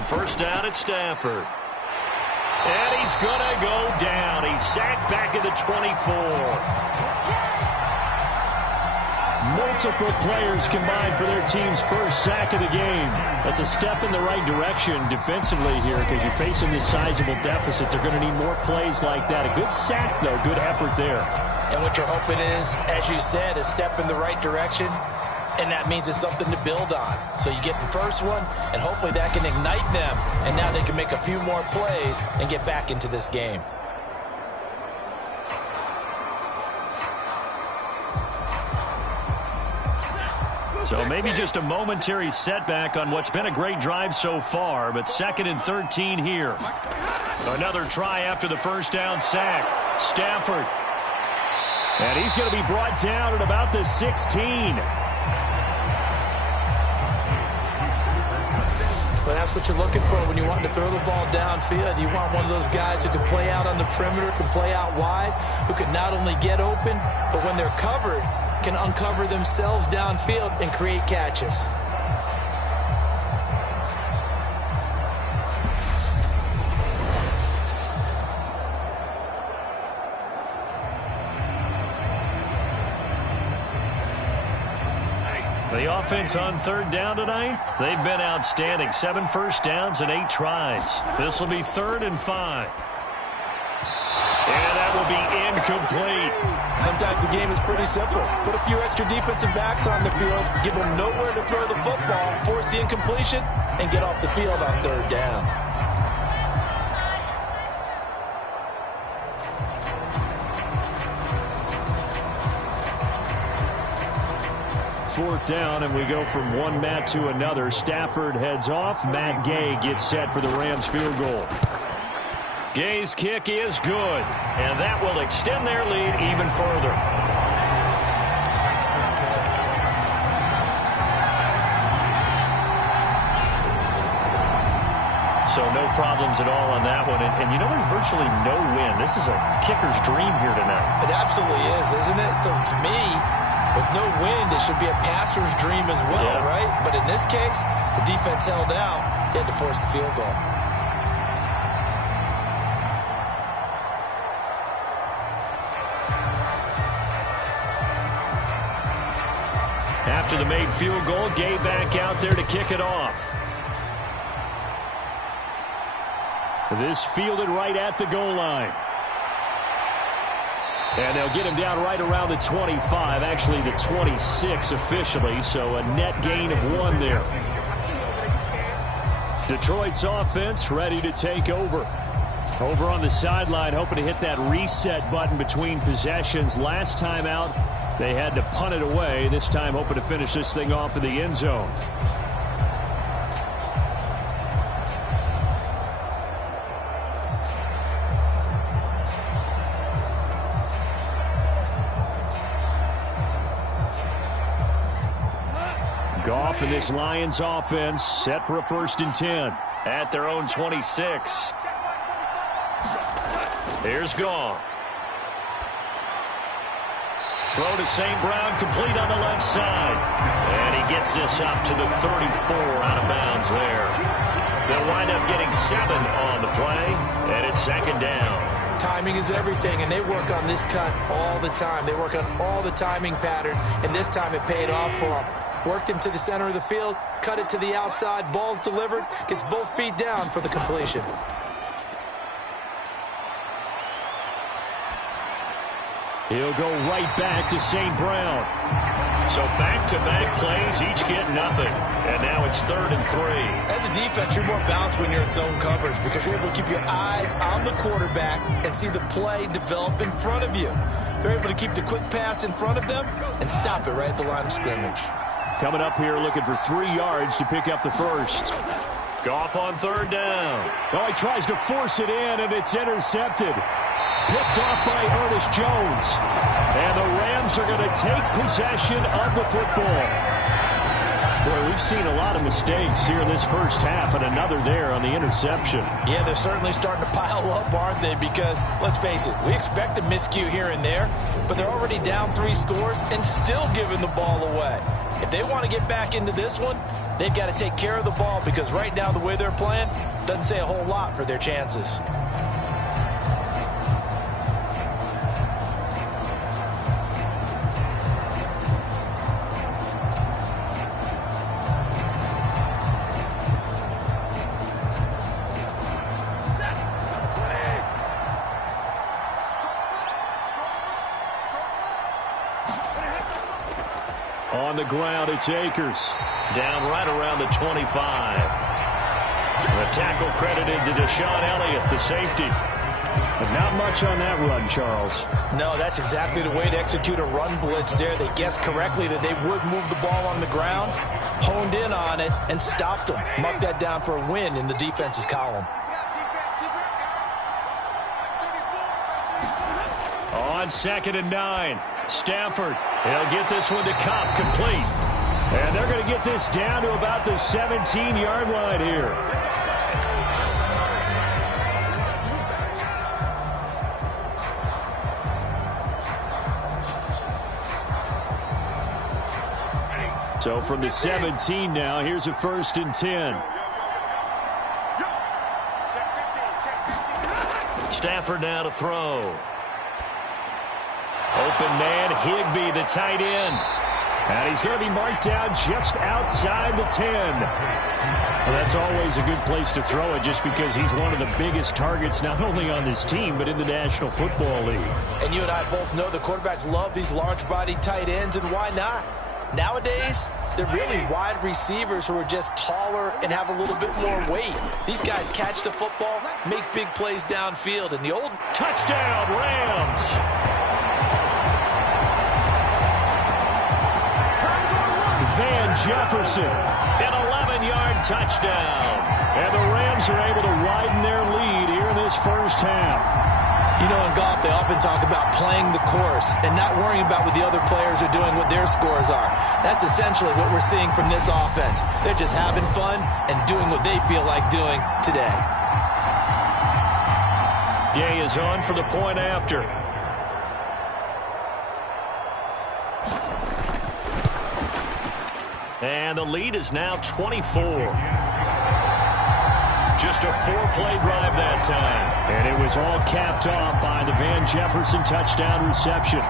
First down at Stafford. And he's going to go down. He's sacked back at the 24. Multiple players combined for their team's first sack of the game. That's a step in the right direction defensively here because you're facing this sizable deficit. They're going to need more plays like that. A good sack, though. Good effort there. And what you're hoping is, as you said, a step in the right direction. And that means it's something to build on. So you get the first one, and hopefully that can ignite them. And now they can make a few more plays and get back into this game. So maybe just a momentary setback on what's been a great drive so far, but 2nd and 13 here. Another try after the first down sack. Stafford. And he's going to be brought down at about the 16. Well, that's what you're looking for when you want to throw the ball downfield. You want one of those guys who can play out on the perimeter, can play out wide, who can not only get open, but when they're covered, can uncover themselves downfield and create catches. The offense on third down tonight, they've been outstanding. 7 first downs and 8 tries. This will be 3rd and 5. And that will be incomplete. Sometimes the game is pretty simple. Put a few extra defensive backs on the field, give them nowhere to throw the football, force the incompletion, and get off the field on third down. 4th down, and we go from one Matt to another. Stafford heads off. Matt Gay gets set for the Rams field goal. Gay's kick is good, and that will extend their lead even further. So no problems at all on that one. And you know, there's virtually no win. This is a kicker's dream here tonight. It absolutely is, isn't it? So to me, with no wind, it should be a passer's dream as well, right? But in this case, the defense held out. They had to force the field goal. After the made field goal, Gay back out there to kick it off. This fielded right at the goal line. And they'll get him down right around the 25, actually the 26 officially, so a net gain of 1 there. Detroit's offense ready to take over. Over on the sideline, hoping to hit that reset button between possessions. Last time out, they had to punt it away. This time hoping to finish this thing off in the end zone. Goff and this Lions offense set for a 1st and 10. At their own 26. Here's Goff. Throw to St. Brown, complete on the left side. And he gets this up to the 34, out of bounds there. They'll wind up getting 7 on the play, and it's second down. Timing is everything, and they work on this cut all the time. They work on all the timing patterns, and this time it paid off for them. Worked him to the center of the field, cut it to the outside, ball's delivered, gets both feet down for the completion. He'll go right back to St. Brown. So back-to-back plays, each get nothing. And now it's 3rd and 3. As a defense, you're more balanced when you're in zone coverage because you're able to keep your eyes on the quarterback and see the play develop in front of you. They're able to keep the quick pass in front of them and stop it right at the line of scrimmage. Coming up here looking for 3 yards to pick up the first. Goff on 3rd down. Oh, he tries to force it in, and it's intercepted. Picked off by Ernest Jones. And the Rams are going to take possession of the football. Boy, we've seen a lot of mistakes here in this first half, and another there on the interception. Yeah, they're certainly starting to pile up, aren't they? Because, let's face it, we expect a miscue here and there, but they're already down 3 scores and still giving the ball away. If they want to get back into this one, they've got to take care of the ball because right now the way they're playing doesn't say a whole lot for their chances. On the ground, it's Akers. Down right around the 25. The tackle credited to Deshaun Elliott, the safety. But not much on that run, Charles. No, that's exactly the way to execute a run blitz there. They guessed correctly that they would move the ball on the ground, honed in on it, and stopped them. Marked that down for a win in the defense's column. On 2nd and 9. Stafford, he'll get this one to Cobb, complete. And they're going to get this down to about the 17-yard line here. So from the 17 now, here's a 1st and 10. Stafford now to throw. Open man, Higbee, the tight end. And he's going to be marked down just outside the 10. Well, that's always a good place to throw it just because he's one of the biggest targets not only on this team but in the National Football League. And you and I both know the quarterbacks love these large-bodied tight ends, and why not? Nowadays, they're really wide receivers who are just taller and have a little bit more weight. These guys catch the football, make big plays downfield, and the old touchdown, Rams! Van Jefferson, an 11-yard touchdown. And the Rams are able to widen their lead here in this first half. You know, in golf, they often talk about playing the course and not worrying about what the other players are doing, what their scores are. That's essentially what we're seeing from this offense. They're just having fun and doing what they feel like doing today. Gay is on for the point after. And the lead is now 24. Just a 4-play drive that time. And it was all capped off by the Van Jefferson touchdown reception.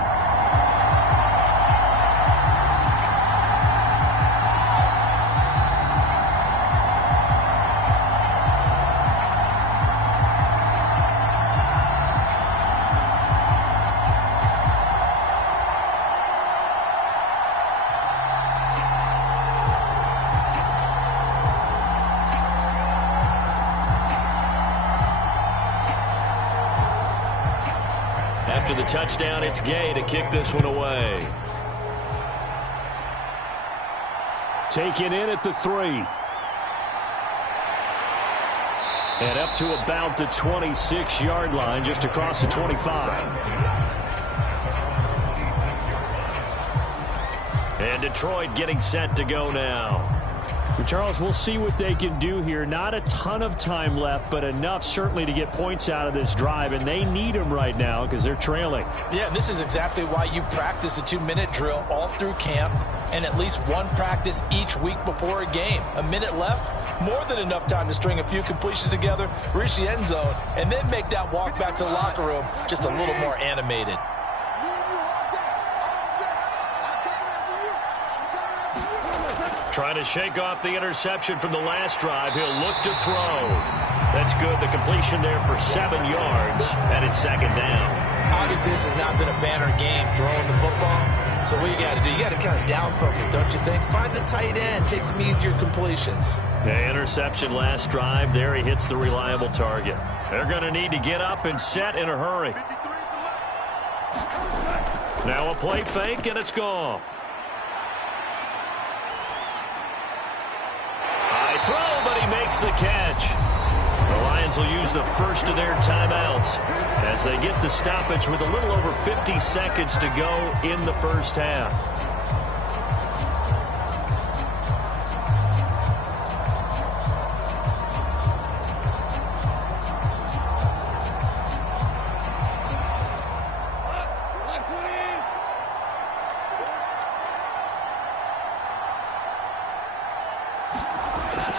After the touchdown, it's Gay to kick this one away. Taken in at the 3. And up to about the 26-yard line, just across the 25. And Detroit getting set to go now. Charles, we'll see what they can do here. Not a ton of time left, but enough certainly to get points out of this drive, and they need them right now because they're trailing. Yeah, this is exactly why you practice a 2-minute drill all through camp and at least one practice each week before a game. A minute left, more than enough time to string a few completions together, reach the end zone, and then make that walk back to the locker room just a little more animated. Trying to shake off the interception from the last drive. He'll look to throw. That's good. The completion there for 7 yards, and it's second down. Obviously, this has not been a banner game throwing the football. So what you got to do, you got to kind of down focus, don't you think? Find the tight end, take some easier completions. The interception last drive. There he hits the reliable target. They're going to need to get up and set in a hurry. Now a play fake, and it's Goff. High throw, but he makes the catch. The Lions will use the first of their timeouts as they get the stoppage with a little over 50 seconds to go in the first half.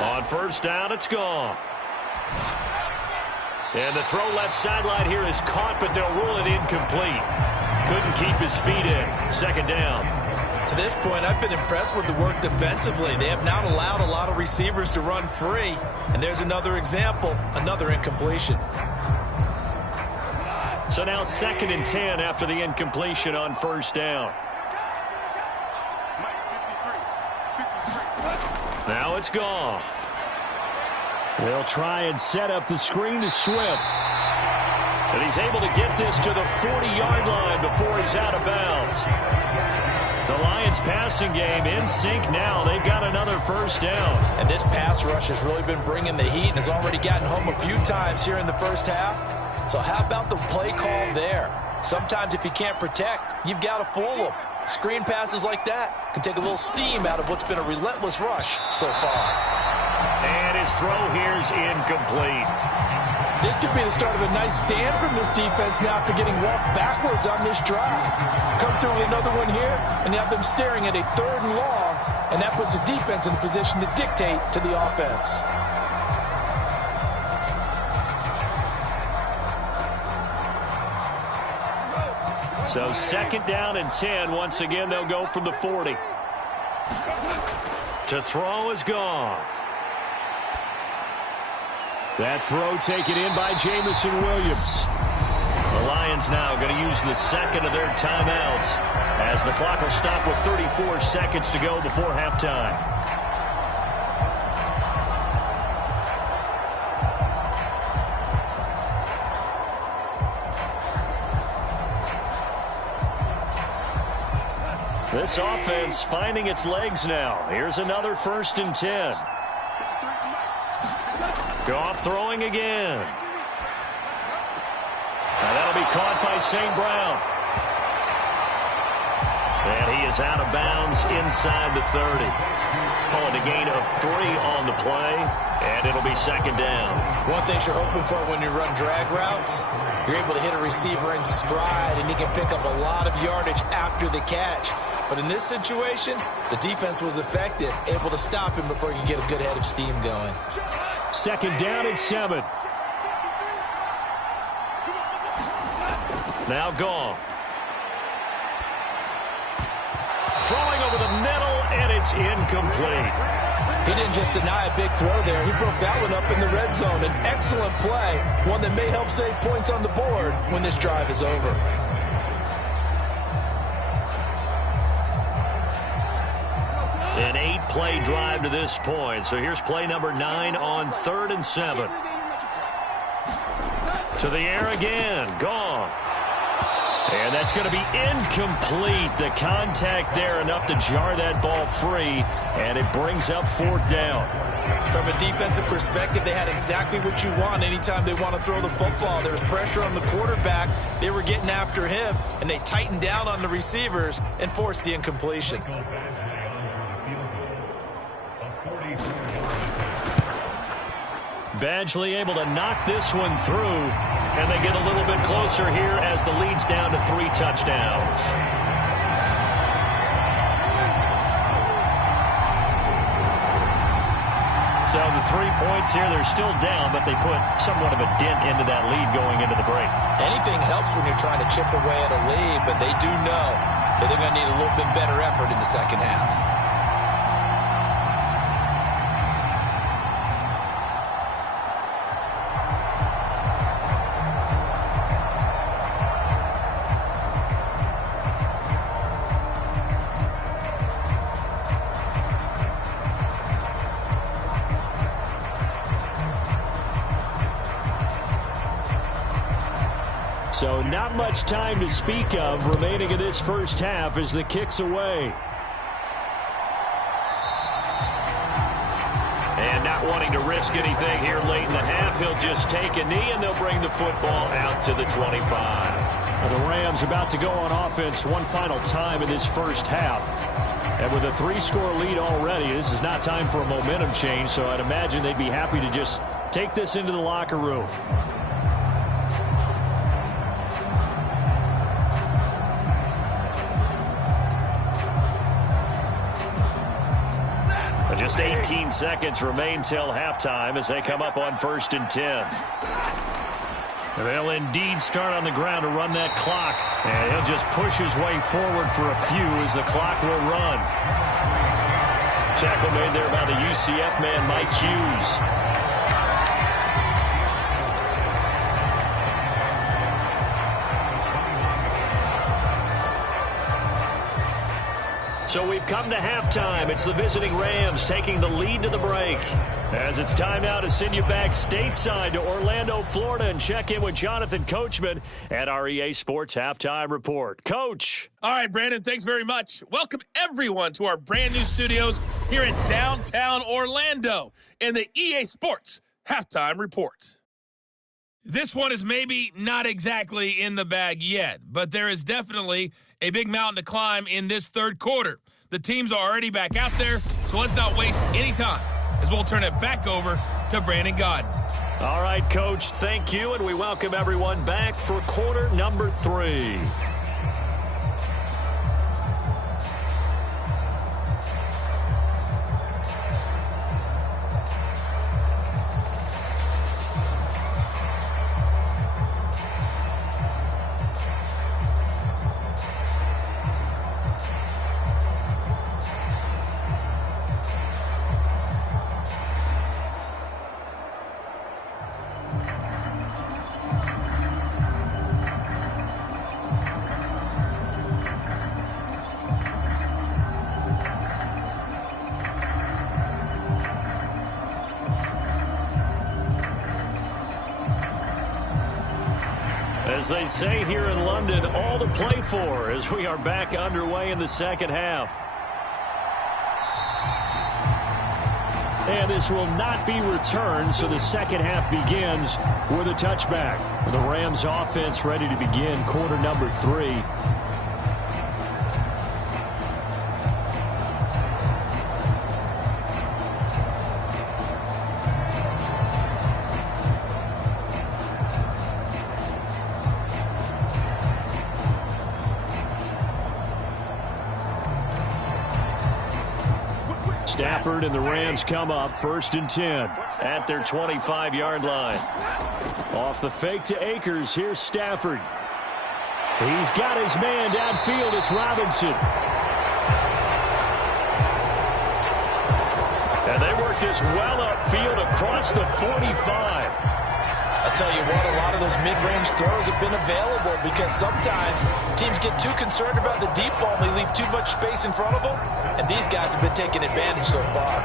On first down, it's Goff. And the throw left sideline here is caught, but they'll rule it incomplete. Couldn't keep his feet in. Second down. To this point, I've been impressed with the work defensively. They have not allowed a lot of receivers to run free. And there's another example, another incompletion. So now 2nd and 10 after the incompletion on first down. Now it's Goff. They'll try and set up the screen to Swift. And he's able to get this to the 40-yard line before he's out of bounds. The Lions passing game in sync now. They've got another first down. And this pass rush has really been bringing the heat and has already gotten home a few times here in the first half. So how about the play call there? Sometimes if you can't protect, you've got to fool them. Screen passes like that can take a little steam out of what's been a relentless rush so far. And his throw here's incomplete. This could be the start of a nice stand from this defense now after getting walked backwards on this drive. Come through with another one here, and you have them staring at a 3rd and long, and that puts the defense in a position to dictate to the offense. So 2nd down and 10. Once again, they'll go from the 40. To throw is Goff. That throw taken in by Jamison Williams. The Lions now going to use the 2nd of their timeouts as the clock will stop with 34 seconds to go before halftime. This offense finding its legs now. Here's another 1st and 10. Goff throwing again. Now that'll be caught by St. Brown. And he is out of bounds inside the 30. Calling a gain of 3 on the play, and it'll be 2nd down. One thing you're hoping for when you run drag routes, you're able to hit a receiver in stride, and he can pick up a lot of yardage after the catch. But in this situation, the defense was effective, able to stop him before he could get a good head of steam going. 2nd down and 7. Now Goff. Throwing over the middle, and it's incomplete. He didn't just deny a big throw there. He broke that one up in the red zone. An excellent play, one that may help save points on the board when this drive is over. An 8-play drive to this point. So here's play number 9 on 3rd and 7. To the air again. Goff. And that's going to be incomplete. The contact there enough to jar that ball free. And it brings up 4th down. From a defensive perspective, they had exactly what you want anytime they want to throw the football. There was pressure on the quarterback. They were getting after him, and they tightened down on the receivers and forced the incompletion. Badgley able to knock this one through, and they get a little bit closer here as the lead's down to 3 touchdowns. So the 3 points here, they're still down, but they put somewhat of a dent into that lead going into the break. Anything helps when you're trying to chip away at a lead, but they do know that they're going to need a little bit better effort in the second half. So not much time to speak of remaining in this first half as the kick's away. And not wanting to risk anything here late in the half, he'll just take a knee and they'll bring the football out to the 25. The Rams about to go on offense one final time in this first half. And with a 3-score lead already, this is not time for a momentum change, so I'd imagine they'd be happy to just take this into the locker room. Just 18 seconds remain till halftime as they come up on 1st and 10. They'll indeed start on the ground to run that clock. And he'll just push his way forward for a few as the clock will run. Tackle made there by the UCF man, Mike Hughes. So we've come to halftime. It's the visiting Rams taking the lead to the break. As it's time now to send you back stateside to Orlando, Florida, and check in with Jonathan Coachman at our EA Sports Halftime Report. Coach. All right, Brandon, thanks very much. Welcome, everyone, to our brand new studios here in downtown Orlando in the EA Sports Halftime Report. This one is maybe not exactly in the bag yet, but there is definitely a big mountain to climb in this third quarter. The teams are already back out there, so let's not waste any time as we'll turn it back over to Brandon Godden. All right, Coach, thank you, and we welcome everyone back for quarter number 3. As they say here in London, all to play for as we are back underway in the second half. And this will not be returned, so the second half begins with a touchback. The Rams offense ready to begin quarter number 3. Stafford and the Rams come up 1st and 10 at their 25-yard line. Off the fake to Akers. Here's Stafford. He's got his man downfield. It's Robinson. And they work this well upfield across the 45. I'll tell you what, a lot of those mid-range throws have been available because sometimes teams get too concerned about the deep ball and they leave too much space in front of them, and these guys have been taking advantage so far.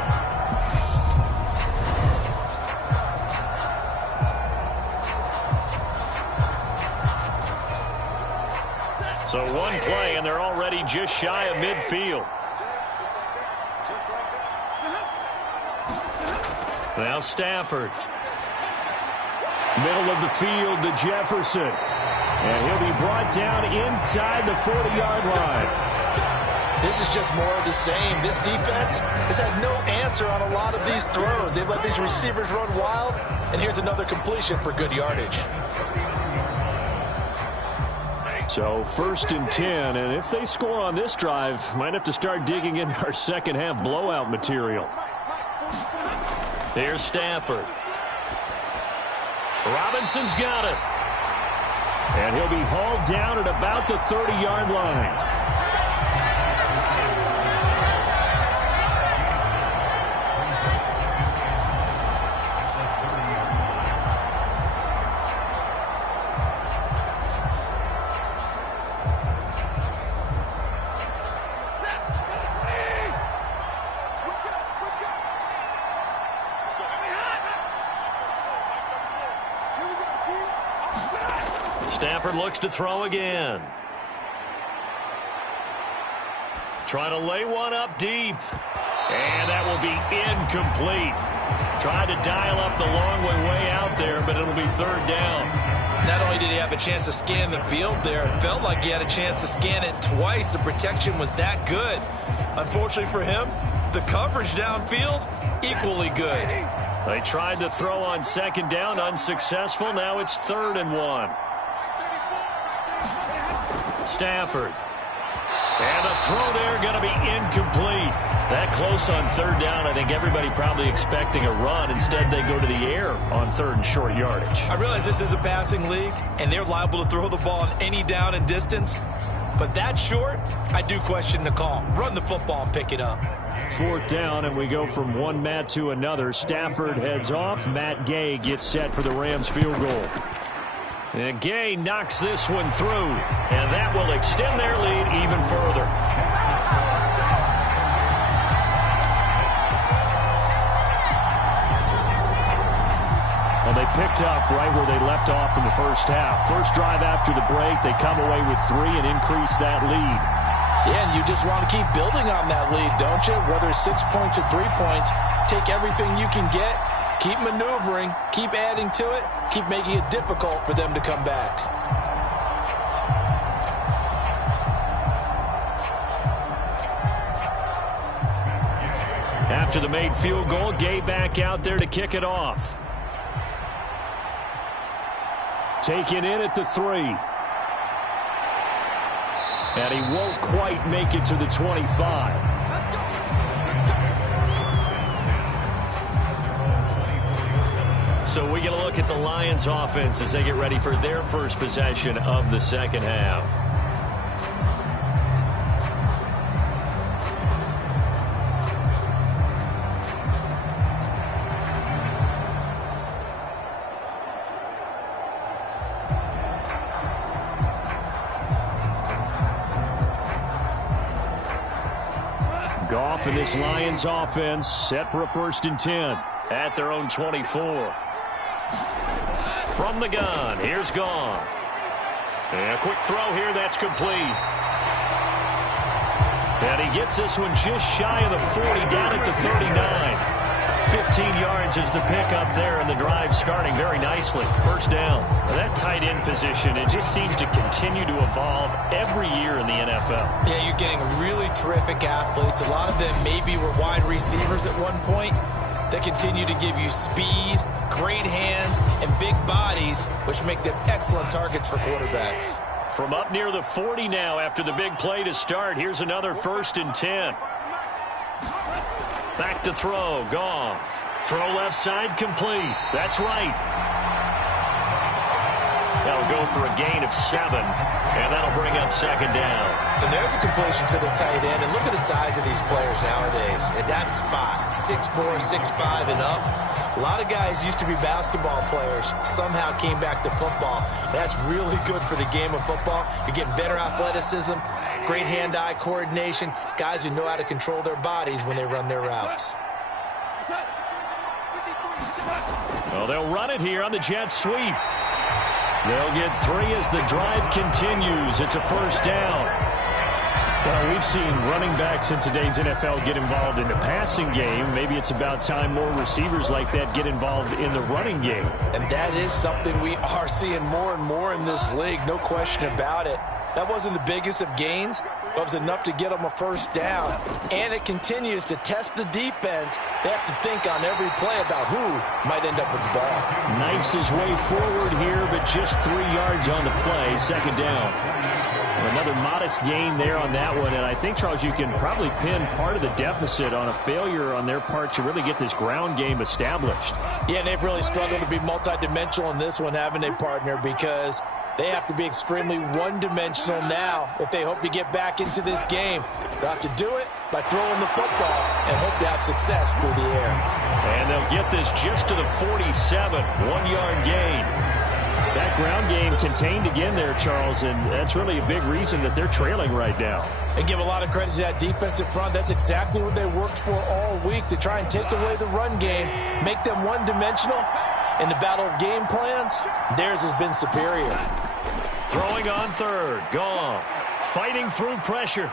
So one play, and they're already just shy of midfield. Now Stafford. Middle of the field to Jefferson. And he'll be brought down inside the 40-yard line. This is just more of the same. This defense has had no answer on a lot of these throws. They've let these receivers run wild, And here's another completion for good yardage. So 1st and 10, and if they score on this drive, might have to start digging into our second half blowout material. Here's Stafford. Robinson's got it. And he'll be hauled down at about the 30-yard line. Stafford looks to throw again. Trying to lay one up deep. And that will be incomplete. Tried to dial up the long way out there, but it'll be 3rd down. Not only did he have a chance to scan the field there, it felt like he had a chance to scan it twice. The protection was that good. Unfortunately for him, the coverage downfield, equally good. They tried to throw on 2nd down, unsuccessful. Now it's 3rd and 1. Stafford. And the throw there going to be incomplete. That close on 3rd down, I think everybody probably expecting a run. Instead, they go to the air on 3rd and short yardage. I realize this is a passing league, and they're liable to throw the ball on any down and distance. But that short, I do question the call. Run the football and pick it up. 4th down, and we go from one Matt to another. Stafford heads off. Matt Gay gets set for the Rams field goal. And Gay knocks this one through, and that will extend their lead even further. Well, they picked up right where they left off in the first half. First drive after the break, they come away with 3 and increase that lead. Yeah, and you just want to keep building on that lead, don't you? Whether it's 6 points or 3 points, take everything you can get. Keep maneuvering, keep adding to it, keep making it difficult for them to come back. After the made field goal, Gay back out there to kick it off. Taken in at the 3. And he won't quite make it to the 25. So we get a look at the Lions offense as they get ready for their first possession of the second half. Goff and this Lions offense set for a 1st and 10 at their own 24. From the gun, here's Goff. And a quick throw here, that's complete. And he gets this one just shy of the 40, down at the 39. 15 yards is the pickup there, and the drive starting very nicely. 1st down. Well, that tight end position, it just seems to continue to evolve every year in the NFL. Yeah, you're getting really terrific athletes. A lot of them maybe were wide receivers at one point. They continue to give you speed, great hands, and big bodies, which make them excellent targets for quarterbacks. From up near the 40 now after the big play to start, here's another 1st and 10. Back to throw, Goff. Throw left side, complete. That's right. That'll go for a gain of 7, and that'll bring up 2nd down. And there's a completion to the tight end, and look at the size of these players nowadays. At that spot, 6'4", 6'5", and up. A lot of guys used to be basketball players, somehow came back to football. That's really good for the game of football. You're getting better athleticism, great hand-eye coordination, guys who know how to control their bodies when they run their routes. Well, they'll run it here on the jet sweep. They'll get 3 as the drive continues. It's a 1st down. Well, we've seen running backs in today's NFL get involved in the passing game. Maybe it's about time more receivers like that get involved in the running game. And that is something we are seeing more and more in this league, no question about it. That wasn't the biggest of gains, It was enough to get them a first down. And it continues to test the defense. They have to think on every play about who might end up with the ball. Knifes his way forward here, but just 3 yards on the play. Second down. Another modest gain there on that one. And I think, Charles, you can probably pin part of the deficit on a failure on their part to really get this ground game established. Yeah, and they've really struggled to be multidimensional in this one, haven't they, partner? Because they have to be extremely one-dimensional now if they hope to get back into this game. They'll have to do it by throwing the football and hope to have success through the air. And they'll get this just to the 47, 1-yard gain. That ground game contained again there, Charles, and that's really a big reason that they're trailing right now. And give a lot of credit to that defensive front. That's exactly what they worked for all week, to try and take away the run game, make them one-dimensional. In the battle of game plans, theirs has been superior. Throwing on third, Goff, fighting through pressure.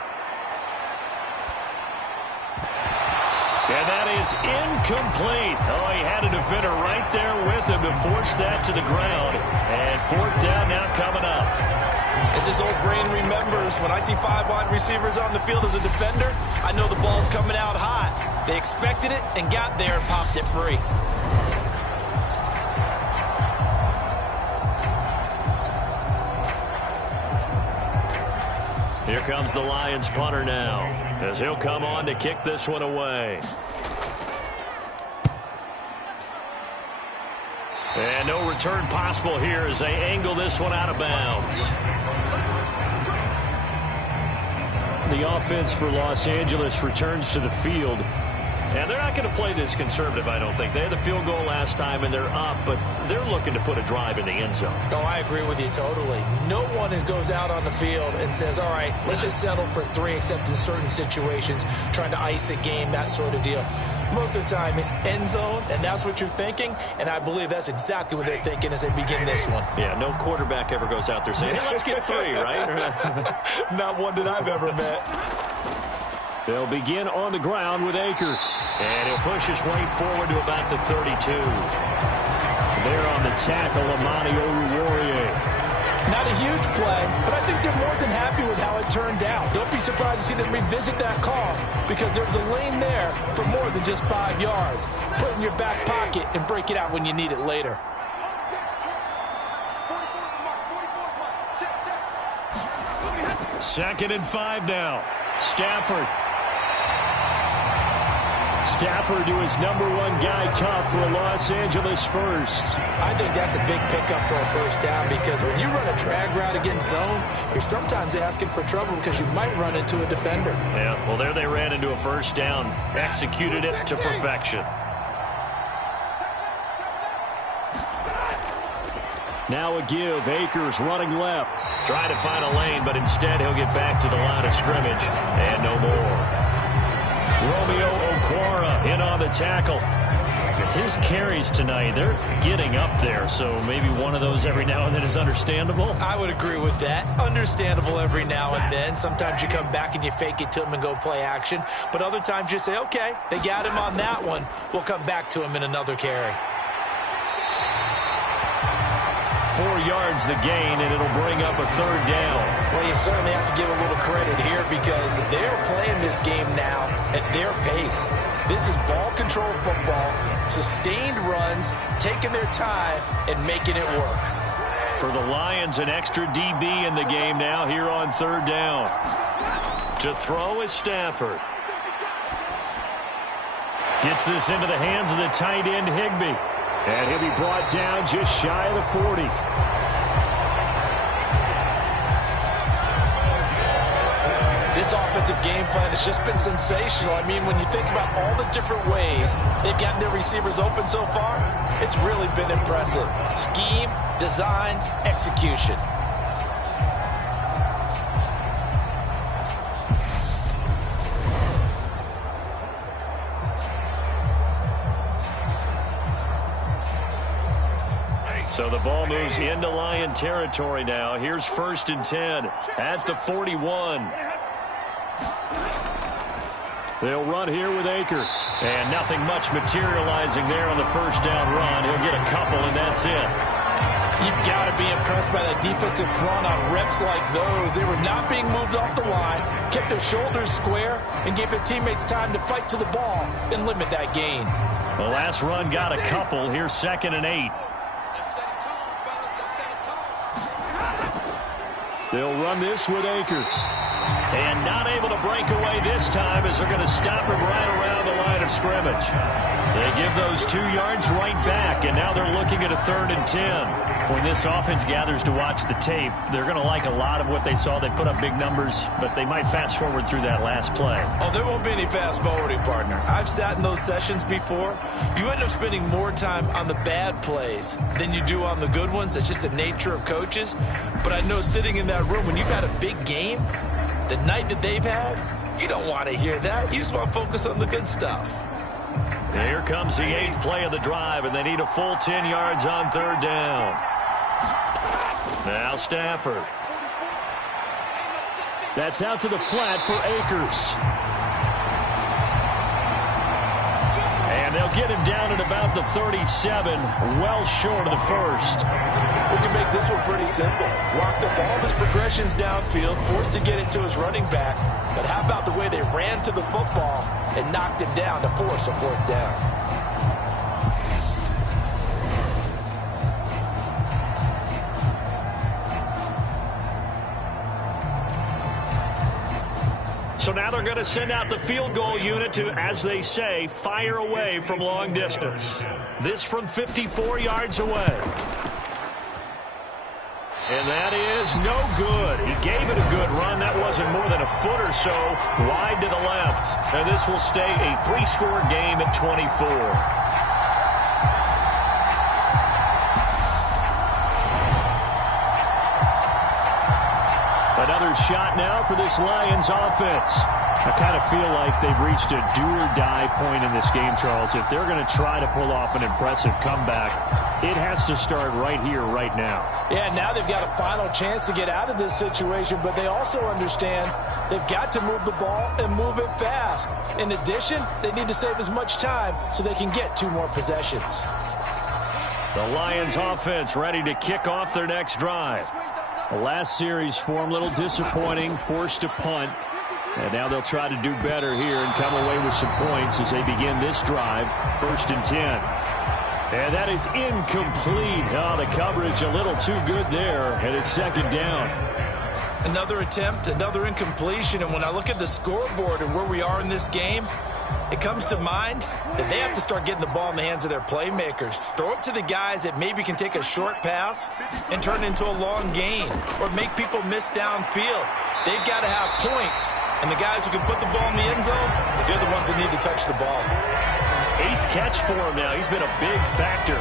And that is incomplete. Oh, he had a defender right there with him to force that to the ground. And fourth down now coming up. As his old brain remembers, when I see 5 wide receivers on the field as a defender, I know the ball's coming out hot. They expected it and got there and popped it free. Here comes the Lions punter now, as he'll come on to kick this one away. And no return possible here as they angle this one out of bounds. The offense for Los Angeles returns to the field. And they're not going to play this conservative, I don't think. They had the field goal last time, and they're up, but they're looking to put a drive in the end zone. No, I agree with you totally. No one goes out on the field and says, all right, let's just settle for 3, except in certain situations, trying to ice a game, that sort of deal. Most of the time, it's end zone, and that's what you're thinking, and I believe that's exactly what they're thinking as they begin this one. Yeah, no quarterback ever goes out there saying, hey, let's get 3, right? Not one that I've ever met. They'll begin on the ground with Akers. And he'll push his way forward to about the 32. There on the tackle, Amani Oruwariye. Not a huge play, but I think they're more than happy with how it turned out. Don't be surprised to see them revisit that call, because there's a lane there for more than just 5 yards. Put it in your back pocket and break it out when you need it later. Second and 5 now. Stafford to his #1 guy, Cup, for a Los Angeles first. I think that's a big pickup for a first down, because when you run a drag route against zone, you're sometimes asking for trouble because you might run into a defender. Yeah, well, there they ran into a first down. Executed it to perfection. Now a give. Akers running left. Try to find a lane, but instead he'll get back to the line of scrimmage. And no more. Romeo Okwara in on the tackle. His carries tonight, they're getting up there, so maybe one of those every now and then is understandable. I would agree with that. Understandable every now and then. Sometimes you come back and you fake it to him and go play action. But other times you say, okay, they got him on that one. We'll come back to him in another carry. 4 yards the gain, and it'll bring up a third down. Well, you certainly have to give a little credit here, because they're playing this game now at their pace. This is ball control football, sustained runs, taking their time, and making it work. For the Lions, an extra DB in the game now here on third down. To throw is Stafford. Gets this into the hands of the tight end, Higbee. And he'll be brought down just shy of the 40. This offensive game plan has just been sensational. I mean, when you think about all the different ways they've gotten their receivers open so far, it's really been impressive. Scheme, design, execution. So the ball moves into Lion territory now. Here's 1st and 10 at the 41. They'll run here with Akers. And nothing much materializing there on the first down run. He'll get a couple, and that's it. You've got to be impressed by that defensive front on reps like those. They were not being moved off the line, kept their shoulders square, and gave their teammates time to fight to the ball and limit that gain. The last run got a couple. Here's 2nd and 8. They'll run this with Akers. And not able to break away this time as they're going to stop him right around the line of scrimmage. They give those 2 yards right back, and now they're looking at a 3rd and 10. When this offense gathers to watch the tape, they're going to like a lot of what they saw. They put up big numbers, but they might fast forward through that last play. Oh, there won't be any fast forwarding, partner. I've sat in those sessions before. You end up spending more time on the bad plays than you do on the good ones. It's just the nature of coaches. But I know sitting in that room, when you've had a big game, the night that they've had, you don't want to hear that. You just want to focus on the good stuff. Here comes the 8th play of the drive, and they need a full 10 yards on 3rd down. Now Stafford. That's out to the flat for Akers. And they'll get him down at about the 37, well short of the first. We can make this one pretty simple. Walk the ball of his progressions downfield, forced to get it to his running back. But how about the way they ran to the football and knocked him down to force a 4th down? So now they're going to send out the field goal unit to, as they say, fire away from long distance. This from 54 yards away. And that is no good. He gave it a good run. That wasn't more than a foot or so wide to the left. And this will stay a 3-score game at 24. Another shot now for this Lions offense. I kind of feel like they've reached a do-or-die point in this game, Charles. If they're going to try to pull off an impressive comeback, it has to start right here, right now. Yeah, now they've got a final chance to get out of this situation, but they also understand they've got to move the ball and move it fast. In addition, they need to save as much time so they can get 2 more possessions. The Lions offense ready to kick off their next drive. The last series for them, a little disappointing, forced a punt. And now they'll try to do better here and come away with some points as they begin this drive, 1st and 10. And that is incomplete. Oh, the coverage a little too good there, and it's 2nd down. Another attempt, another incompletion, and when I look at the scoreboard and where we are in this game, it comes to mind that they have to start getting the ball in the hands of their playmakers. Throw it to the guys that maybe can take a short pass and turn it into a long gain or make people miss downfield. They've got to have points, and the guys who can put the ball in the end zone, they're the ones that need to touch the ball. 8th catch for him now. He's been a big factor,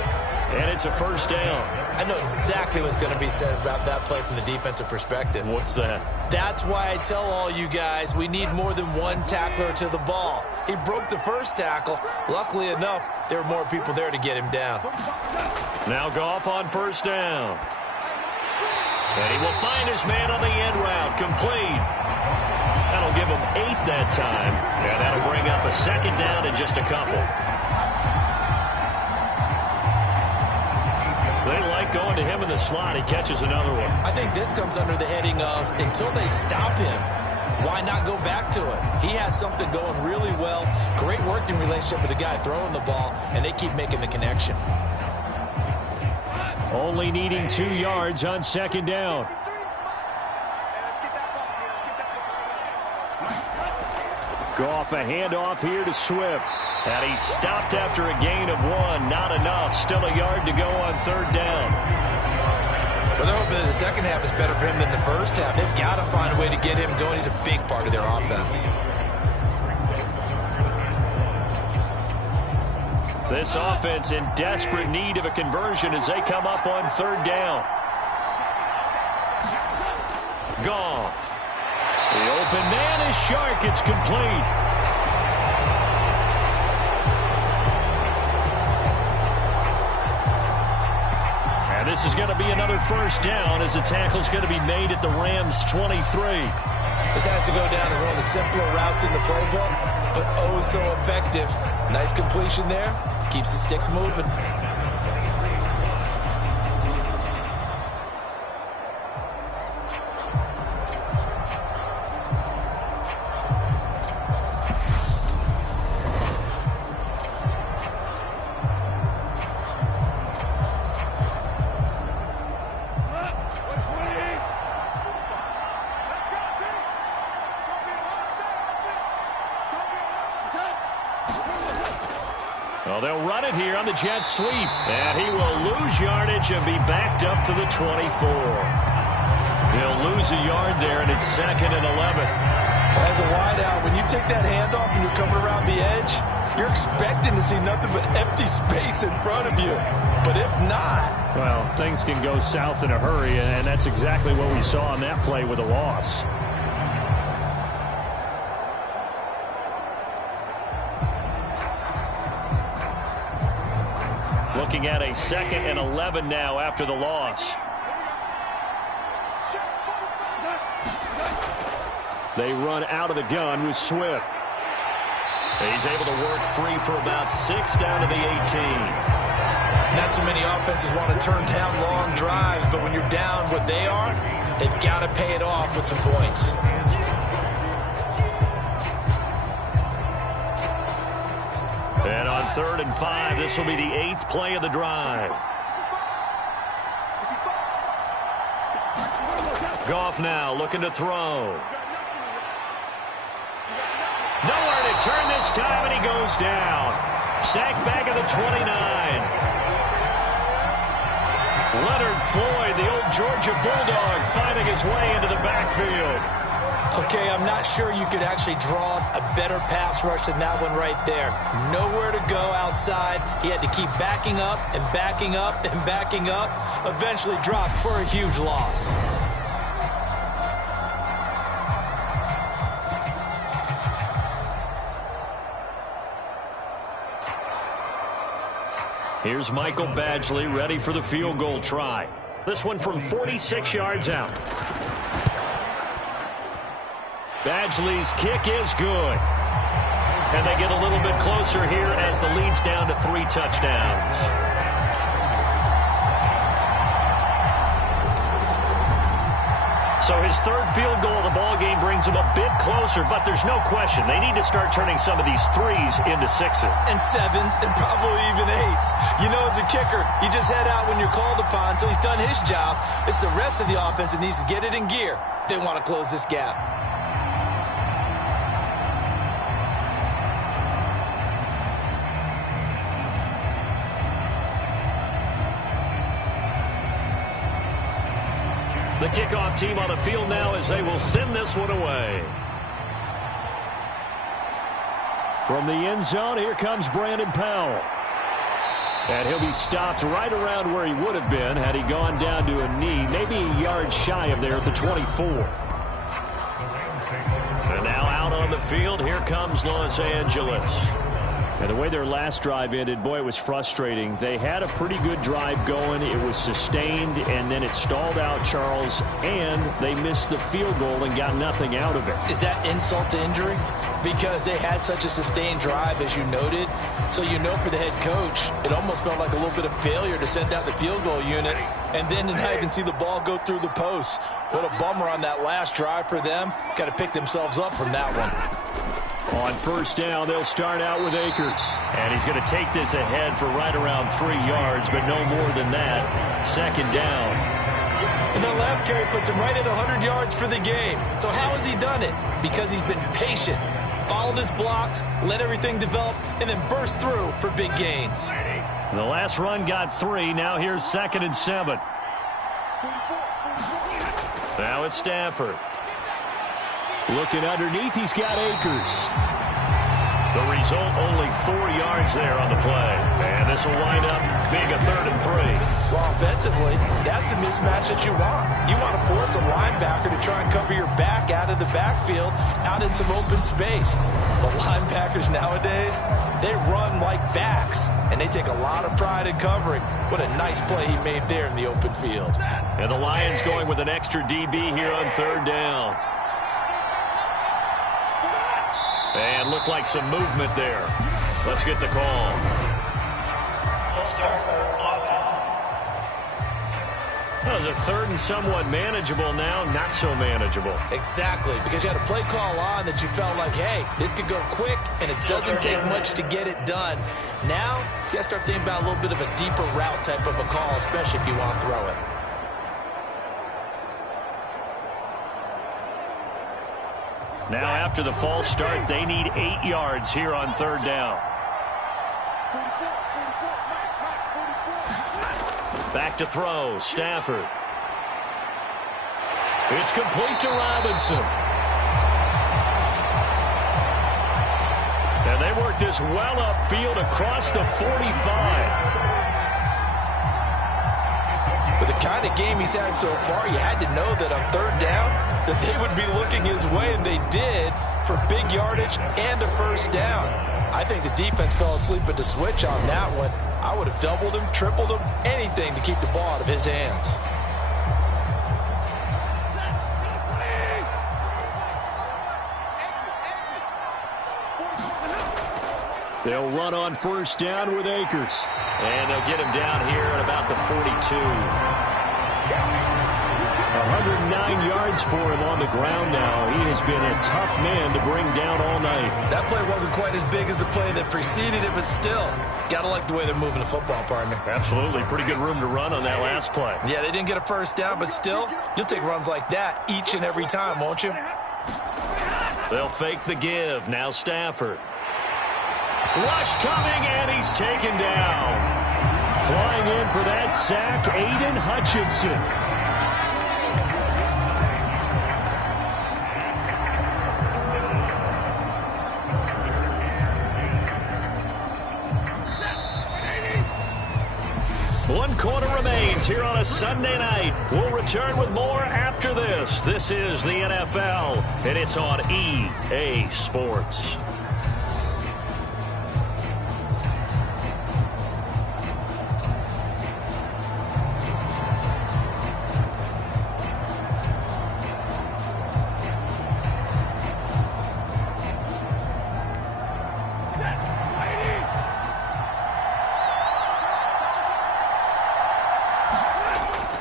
and it's a 1st down. I know exactly what's going to be said about that play from the defensive perspective. What's that? That's why I tell all you guys we need more than one tackler to the ball. He broke the first tackle. Luckily enough, there were more people there to get him down. Now Goff on 1st down. And he will find his man on the end route. Complete. That'll give him 8 that time. And that'll bring up a 2nd down in just a couple. They like going to him in the slot. He catches another one. I think this comes under the heading of until they stop him, why not go back to it? He has something going really well. Great working relationship with the guy throwing the ball, and they keep making the connection. Only needing 2 yards on 2nd down. Goff, a handoff here to Swift. And he stopped after a gain of 1. Not enough. Still a yard to go on 3rd down. Well, they're hoping that the second half is better for him than the first half. They've got to find a way to get him going. He's a big part of their offense. This offense in desperate need of a conversion as they come up on 3rd down. Goff. The open man is Shark. It's complete. And this is going to be another 1st down as the tackle's going to be made at the Rams' 23. This has to go down as one of the simpler routes in the playbook, but oh so effective. Nice completion there. Keeps the sticks moving. Well, they'll run it here on the jet sweep. And he will lose yardage and be backed up to the 24. He'll lose a yard there, and it's 2nd and 11. As a wideout, when you take that handoff and you're coming around the edge, you're expecting to see nothing but empty space in front of you. But if not... Well, things can go south in a hurry, and that's exactly what we saw on that play with a loss. Looking at a 2nd and 11 now after the loss. They run out of the gun with Swift. He's able to work free for about 6 down to the 18. Not too many offenses want to turn down long drives, but when you're down what they are, they've got to pay it off with some points. And on 3rd and 5, this will be the 8th play of the drive. Goff now looking to throw. Nowhere to turn this time, and he goes down. Sacked back at the 29. Leonard Floyd, the old Georgia Bulldog, finding his way into the backfield. Okay, I'm not sure you could actually draw a better pass rush than that one right there. Nowhere to go outside. He had to keep backing up and backing up and backing up. Eventually dropped for a huge loss. Here's Michael Badgley ready for the field goal try. This one from 46 yards out. Badgley's kick is good. And they get a little bit closer here as the lead's down to 3 touchdowns. So his 3rd field goal of the ball game brings him a bit closer, but there's no question they need to start turning some of these 3s into 6s. And 7s and probably even 8s. You know, as a kicker, you just head out when you're called upon, so he's done his job. It's the rest of the offense that needs to get it in gear. They want to close this gap. The kickoff team on the field now as they will send this one away. From the end zone, here comes Brandon Powell. And he'll be stopped right around where he would have been had he gone down to a knee, maybe a yard shy of there at the 24. And now out on the field, here comes Los Angeles. And the way their last drive ended, boy, it was frustrating. They had a pretty good drive going. It was sustained, and then it stalled out, Charles, and they missed the field goal and got nothing out of it. Is that insult to injury? Because they had such a sustained drive, as you noted. So you know for the head coach, it almost felt like a little bit of failure to send out the field goal unit and then not even see the ball go through the post. What a bummer on that last drive for them. Got to pick themselves up from that one. On 1st down, they'll start out with Akers. And he's going to take this ahead for right around 3 yards, but no more than that. 2nd down. And that last carry puts him right at 100 yards for the game. So how has he done it? Because he's been patient, followed his blocks, let everything develop, and then burst through for big gains. The last run got 3. Now here's 2nd and 7. Now it's Stafford. Looking underneath, he's got Akers. The result, only 4 yards there on the play. And this will wind up being a 3rd and 3. Well, offensively, that's the mismatch that you want. You want to force a linebacker to try and cover your back out of the backfield, out in some open space. The linebackers nowadays, they run like backs, and they take a lot of pride in covering. What a nice play he made there in the open field. And the Lions going with an extra DB here on 3rd down. And looked like some movement there. Let's get the call. Well, it was a 3rd and somewhat manageable, now not so manageable. Exactly, because you had a play call on that you felt like, hey, this could go quick, and it doesn't take much to get it done. Now, you got to start thinking about a little bit of a deeper route type of a call, especially if you want to throw it. Now after the false start, they need 8 yards here on 3rd down. Back to throw, Stafford. It's complete to Robinson. And they work this well upfield across the 45. With the kind of game he's had so far, you had to know that on third down that they would be looking his way, and they did for big yardage and a first down. I think the defense fell asleep at the switch on that one. I would have doubled him, tripled him, anything to keep the ball out of his hands. They'll run on first down with Akers. And they'll get him down here at about the 42. 109 yards for him on the ground now. He has been a tough man to bring down all night. That play wasn't quite as big as the play that preceded it, but still, got to like the way they're moving the football, partner. Absolutely. Pretty good room to run on that last play. Yeah, they didn't get a first down, but still, you'll take runs like that each and every time, won't you? They'll fake the give. Now Stafford. Rush coming, and he's taken down. Flying in for that sack, Aiden Hutchinson. One quarter remains here on a Sunday night. We'll return with more after this. This is the NFL, and it's on EA Sports.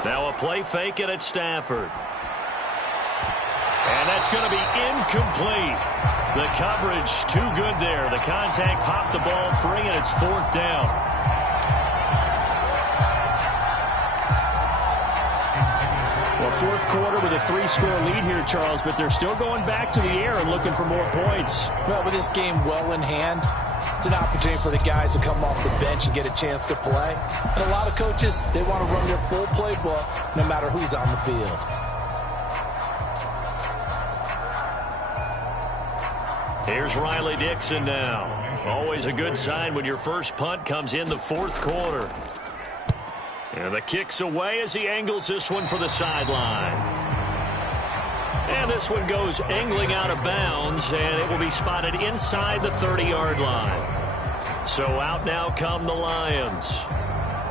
Now a play fake it at Stafford. And that's going to be incomplete. The coverage too good there. The contact popped the ball free, and it's fourth down. Well, fourth quarter with a 3-score lead here, Charles, but they're still going back to the air and looking for more points. Well, with this game well in hand, it's an opportunity for the guys to come off the bench and get a chance to play. And a lot of coaches, they want to run their full playbook no matter who's on the field. Here's Riley Dixon now. Always a good sign when your first punt comes in the fourth quarter. And the kick's away as he angles this one for the sideline. And this one goes angling out of bounds, and it will be spotted inside the 30-yard line. So out now come the Lions.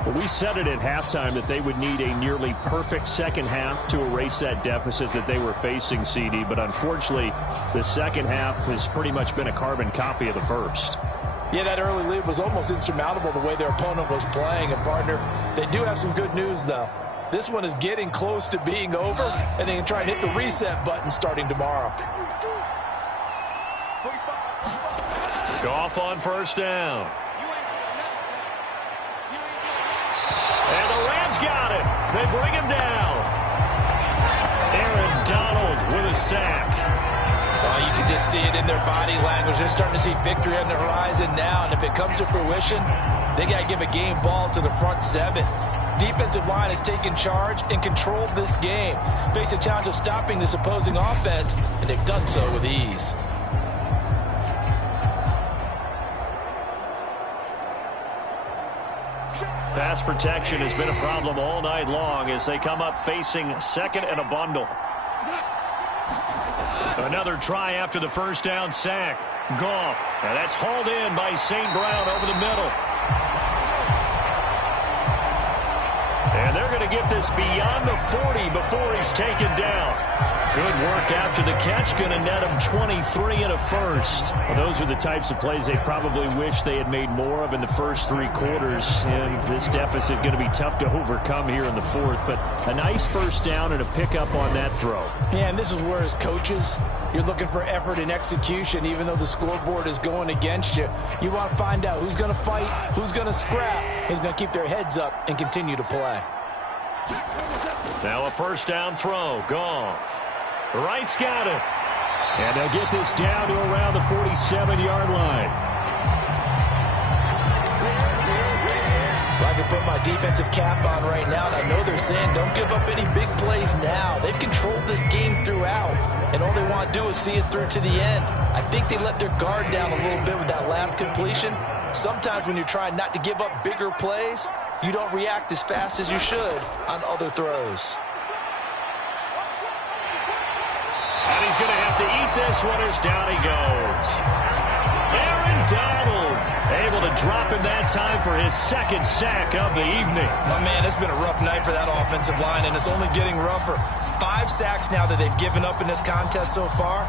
Well, we said it at halftime that they would need a nearly perfect second half to erase that deficit that they were facing, CD. But unfortunately, the second half has pretty much been a carbon copy of the first. Yeah, that early lead was almost insurmountable the way their opponent was playing. And, partner, they do have some good news, though. This one is getting close to being over, and they can try and hit the reset button starting tomorrow. Goff on first down. And the Rams got it. They bring him down. Aaron Donald with a sack. Well, you can just see it in their body language. They're starting to see victory on the horizon now, and if it comes to fruition, they got to give a game ball to the front seven. Defensive line has taken charge and controlled this game. Face a challenge of stopping this opposing offense, and they've done so with ease. Pass protection has been a problem all night long as they come up facing second and a bundle. Another try after the first down sack. Goff, and that's hauled in by St. Brown over the middle. And they're going to get this beyond the 40 before he's taken down. Good work after the catch, going to net him 23 and a first. Well, those are the types of plays they probably wish they had made more of in the first three quarters. And this deficit going to be tough to overcome here in the fourth. But a nice first down and a pickup on that throw. Yeah, and this is where as coaches, you're looking for effort and execution, even though the scoreboard is going against you. You want to find out who's going to fight, who's going to scrap, who's going to keep their heads up and continue to play. Now a first down throw. Goff. Wright's got it. And they'll get this down to around the 47-yard line. put my defensive cap on right now, and I know they're saying don't give up any big plays now. They've controlled this game throughout, and all they want to do is see it through to the end. I think they let their guard down a little bit with that last completion. Sometimes when you're trying not to give up bigger plays, you don't react as fast as you should on other throws. And he's going to have to eat this one as down he goes. Aaron Donald able to drop him that time for his second sack of the evening. Oh, man, it's been a rough night for that offensive line, and it's only getting rougher. 5 sacks now that they've given up in this contest so far.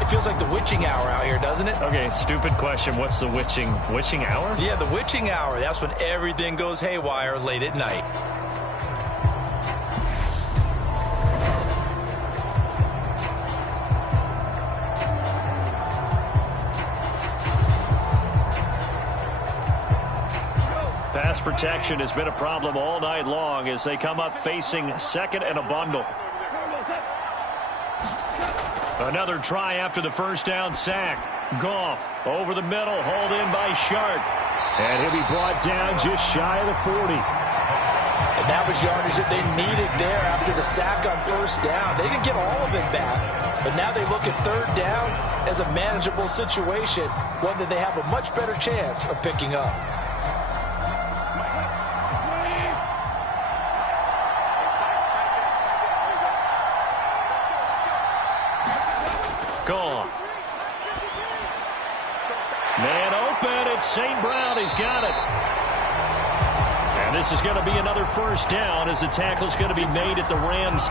It feels like the witching hour out here, doesn't it? Okay, stupid question. What's the witching hour? Yeah, the witching hour. That's when everything goes haywire late at night. Pass protection has been a problem all night long as they come up facing second and a bundle. Another try after the first down sack. Goff over the middle, hauled in by Shark. And he'll be brought down just shy of the 40. And that was yardage that they needed there after the sack on first down. They didn't get all of it back, but now they look at third down as a manageable situation, one that they have a much better chance of picking up. Goff. Man open, it's St. Brown, he's got it. And this is going to be another first down as the tackle is going to be made at the Rams'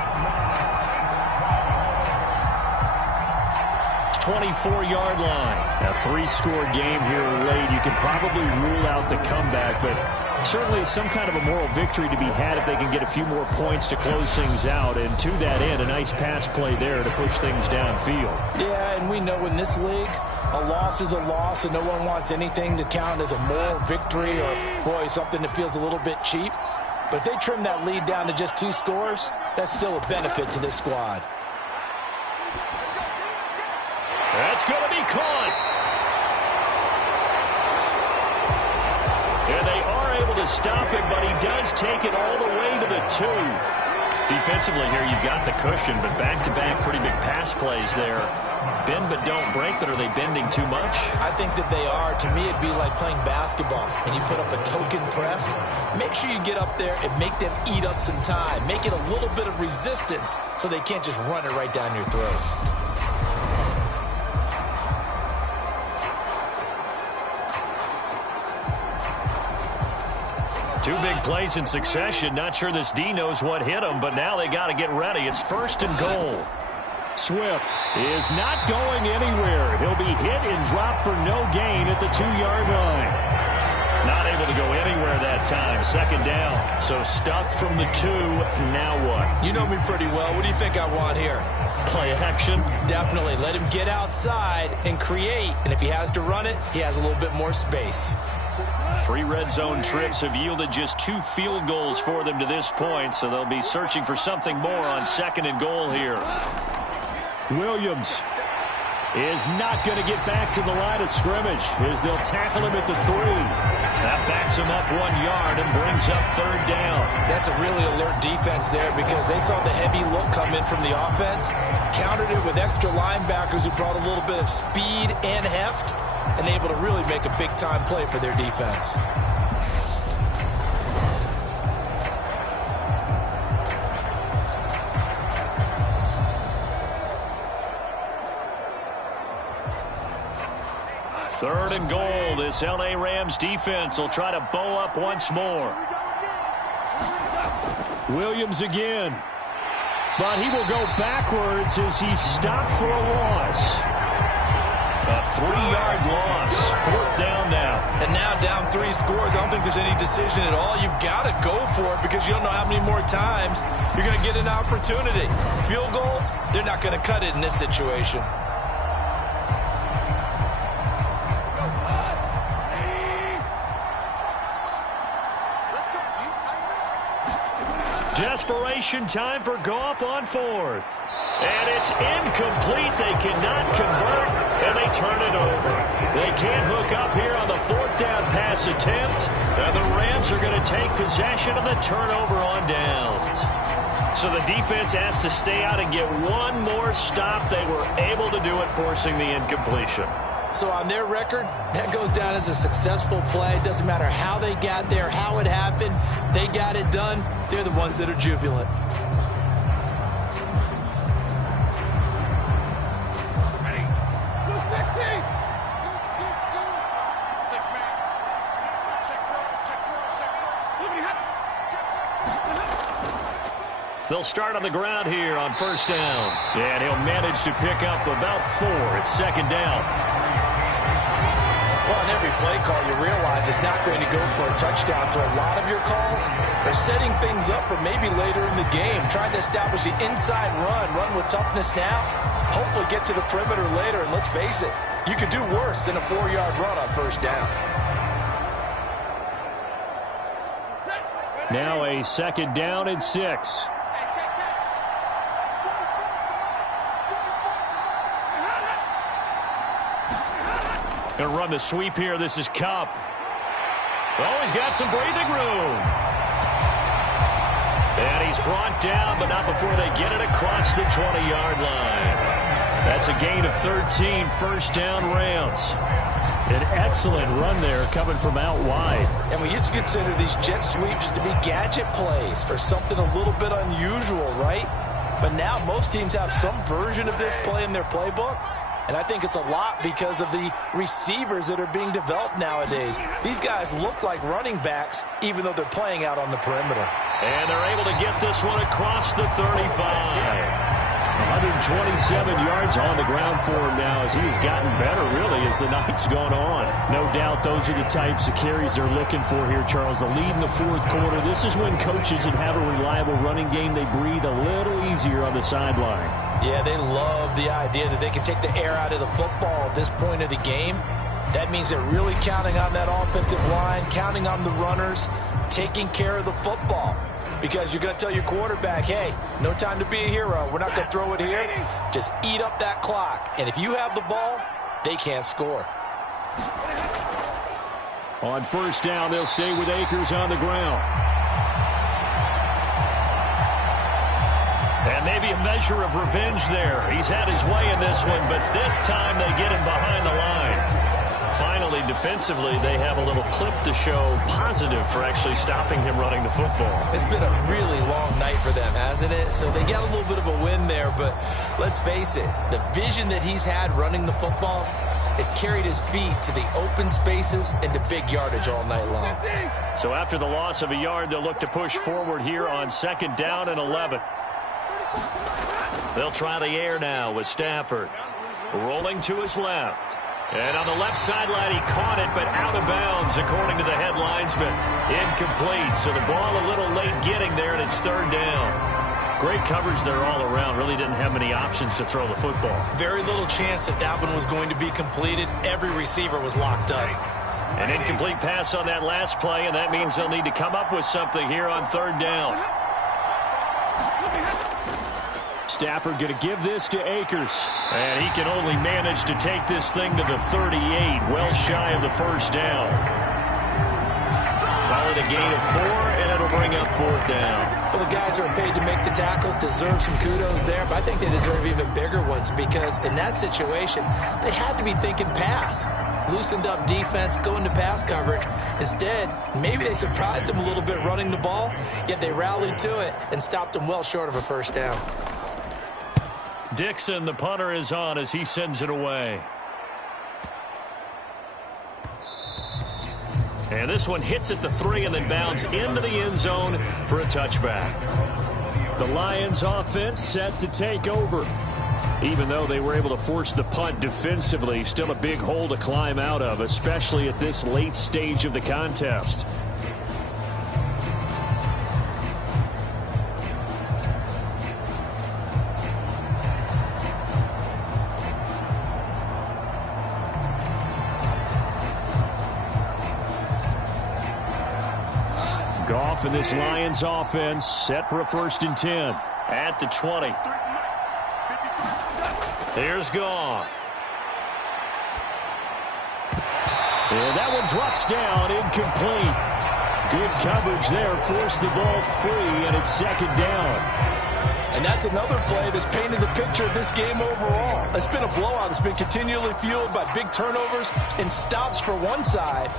24-yard line. A 3-score game here late. You can probably rule out the comeback, but certainly some kind of a moral victory to be had if they can get a few more points to close things out. And to that end, a nice pass play there to push things downfield. Yeah, and we know in this league, a loss is a loss, and no one wants anything to count as a moral victory or, boy, something that feels a little bit cheap. But if they trim that lead down to just 2 scores, that's still a benefit to this squad. That's going to be caught. And they are able to stop him, but he does take it all the way to the 2. Defensively here, you've got the cushion, but back-to-back pretty big pass plays there. Bend but don't break, but are they bending too much? I think that they are. To me, it'd be like playing basketball, and you put up a token press. Make sure you get up there and make them eat up some time. Make it a little bit of resistance so they can't just run it right down your throat. Two big plays in succession. Not sure this D knows what hit him, but now they got to get ready. It's first and goal. Swift is not going anywhere. He'll be hit and dropped for no gain at the 2-yard line. Not able to go anywhere that time. Second down. So stuffed from the 2. Now what? You know me pretty well. What do you think I want here? Play action? Definitely. Let him get outside and create. And if he has to run it, he has a little bit more space. 3 red zone trips have yielded just 2 field goals for them to this point, so they'll be searching for something more on second and goal here. Williams is not going to get back to the line of scrimmage as they'll tackle him at the 3. That backs him up 1 yard and brings up third down. That's a really alert defense there because they saw the heavy look come in from the offense, countered it with extra linebackers who brought a little bit of speed and heft, and able to really make a big-time play for their defense. Third and goal. This L.A. Rams defense will try to bow up once more. Williams again. But he will go backwards as he's stopped for a loss. A 3-yard loss. Fourth down now. And now down 3 scores. I don't think there's any decision at all. You've got to go for it because you don't know how many more times you're going to get an opportunity. Field goals, they're not going to cut it in this situation. Desperation time for Goff on fourth. And it's incomplete. They cannot convert, and they turn it over. They can't hook up here on the fourth down pass attempt. And the Rams are going to take possession of the turnover on downs. So the defense has to stay out and get one more stop. They were able to do it, forcing the incompletion. So on their record, that goes down as a successful play. Doesn't matter how they got there, how it happened. They got it done. They're the ones that are jubilant. They'll start on the ground here on first down. And he'll manage to pick up about 4 at second down. Well, on every play call, you realize it's not going to go for a touchdown. So a lot of your calls are setting things up for maybe later in the game, trying to establish the inside run with toughness now, hopefully get to the perimeter later. And let's face it, you could do worse than a 4-yard run on first down. Now a second down and 6. Going to run the sweep here. This is Kupp. Oh, he's got some breathing room. And he's brought down, but not before they get it across the 20-yard line. That's a gain of 13, first down Rams. An excellent run there coming from out wide. And we used to consider these jet sweeps to be gadget plays or something a little bit unusual, right? But now most teams have some version of this play in their playbook. And I think it's a lot because of the receivers that are being developed nowadays. These guys look like running backs, even though they're playing out on the perimeter. And they're able to get this one across the 35. 127 yards on the ground for him now as he's gotten better, really, as the night's gone on. No doubt those are the types of carries they're looking for here, Charles. The lead in the fourth quarter. This is when coaches that have a reliable running game, they breathe a little easier on the sideline. Yeah, they love the idea that they can take the air out of the football at this point of the game. That means they're really counting on that offensive line, counting on the runners, taking care of the football. Because you're going to tell your quarterback, hey, no time to be a hero. We're not going to throw it here. Just eat up that clock. And if you have the ball, they can't score. On first down, they'll stay with Akers on the ground. And maybe a measure of revenge there. He's had his way in this one, but this time they get him behind the line. Finally, defensively, they have a little clip to show positive for actually stopping him running the football. It's been a really long night for them, hasn't it? So they got a little bit of a win there, but let's face it, the vision that he's had running the football has carried his feet to the open spaces and to big yardage all night long. So after the loss of a yard, they'll look to push forward here on second down and 11. They'll try the air now with Stafford. Rolling to his left. And on the left sideline, he caught it, but out of bounds, according to the head linesman. Incomplete, so the ball a little late getting there, and it's third down. Great coverage there all around. Really didn't have many options to throw the football. Very little chance that that one was going to be completed. Every receiver was locked up. An incomplete pass on that last play, and that means they'll need to come up with something here on third down. Stafford going to give this to Akers. And he can only manage to take this thing to the 38, well shy of the first down. Call it a gain of 4, and it'll bring up fourth down. Well, the guys who are paid to make the tackles deserve some kudos there, but I think they deserve even bigger ones because in that situation, they had to be thinking pass. Loosened up defense, going to pass coverage. Instead, maybe they surprised him a little bit running the ball, yet they rallied to it and stopped him well short of a first down. Dixon, the punter, is on as he sends it away. And this one hits at the 3 and then bounds into the end zone for a touchback. The Lions offense set to take over. Even though they were able to force the punt defensively, still a big hole to climb out of, especially at this late stage of the contest. Goff off, and this Lions offense set for a 1st and 10. At the 20. Here's Goff. And that one drops down, incomplete. Good coverage there, forced the ball free, and it's 2nd down. And that's another play that's painted the picture of this game overall. It's been a blowout. It's been continually fueled by big turnovers and stops for one side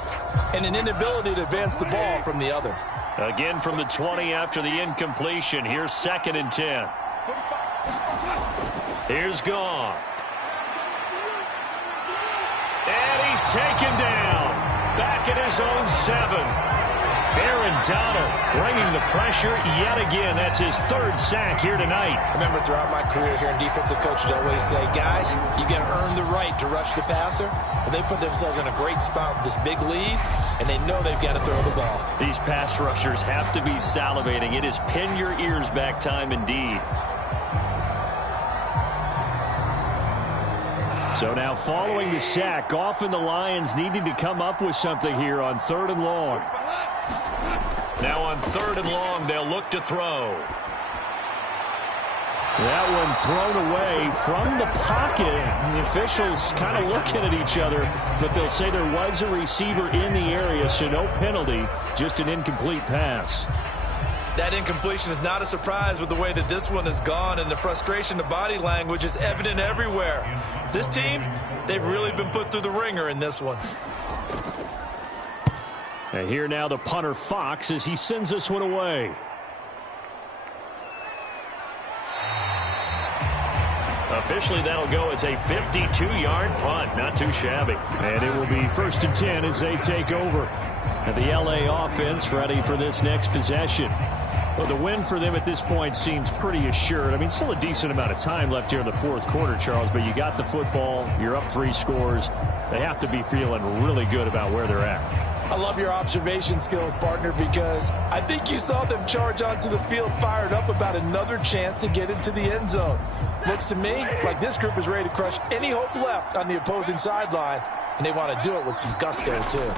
and an inability to advance the ball from the other. Again from the 20 after the incompletion. Here's 2nd and 10. Here's Goff. And he's taken down. Back at his own 7. Aaron Donald bringing the pressure yet again. That's his 3rd sack here tonight. I remember throughout my career here in defensive coaches always say, guys, you got to earn the right to rush the passer. And they put themselves in a great spot with this big lead, and they know they've got to throw the ball. These pass rushers have to be salivating. It is pin your ears back time indeed. So now following the sack, Goff and the Lions needing to come up with something here on 3rd and long. Now on 3rd and long, they'll look to throw. That one thrown away from the pocket. The officials kind of looking at each other, but they'll say there was a receiver in the area, so no penalty, just an incomplete pass. That incompletion is not a surprise with the way that this one has gone, and the frustration, the body language is evident everywhere. This team, they've really been put through the ringer in this one. And here now the punter Fox as he sends this one away. Officially, that'll go as a 52-yard punt. Not too shabby. And it will be 1st and 10 as they take over. And the LA offense ready for this next possession. Well, the win for them at this point seems pretty assured. I mean, still a decent amount of time left here in the 4th quarter, Charles, but you got the football. You're up 3 scores. They have to be feeling really good about where they're at. I love your observation skills, partner, because I think you saw them charge onto the field fired up about another chance to get into the end zone. Looks to me like this group is ready to crush any hope left on the opposing sideline, and they want to do it with some gusto, too.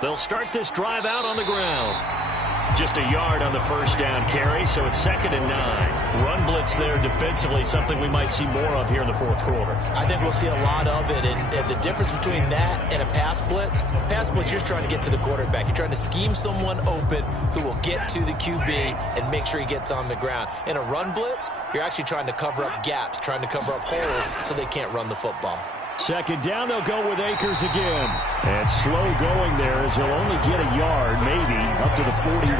They'll start this drive out on the ground. Just a yard on the 1st down carry, so it's 2nd and 9. Run blitz there defensively, something we might see more of here in the 4th quarter. I think we'll see a lot of it, and the difference between that and a pass blitz, you're trying to get to the quarterback. You're trying to scheme someone open who will get to the QB and make sure he gets on the ground. In a run blitz, you're actually trying to cover up gaps, trying to cover up holes so they can't run the football. 2nd down, they'll go with Akers again. And slow going there as he'll only get a yard, maybe, up to the 41.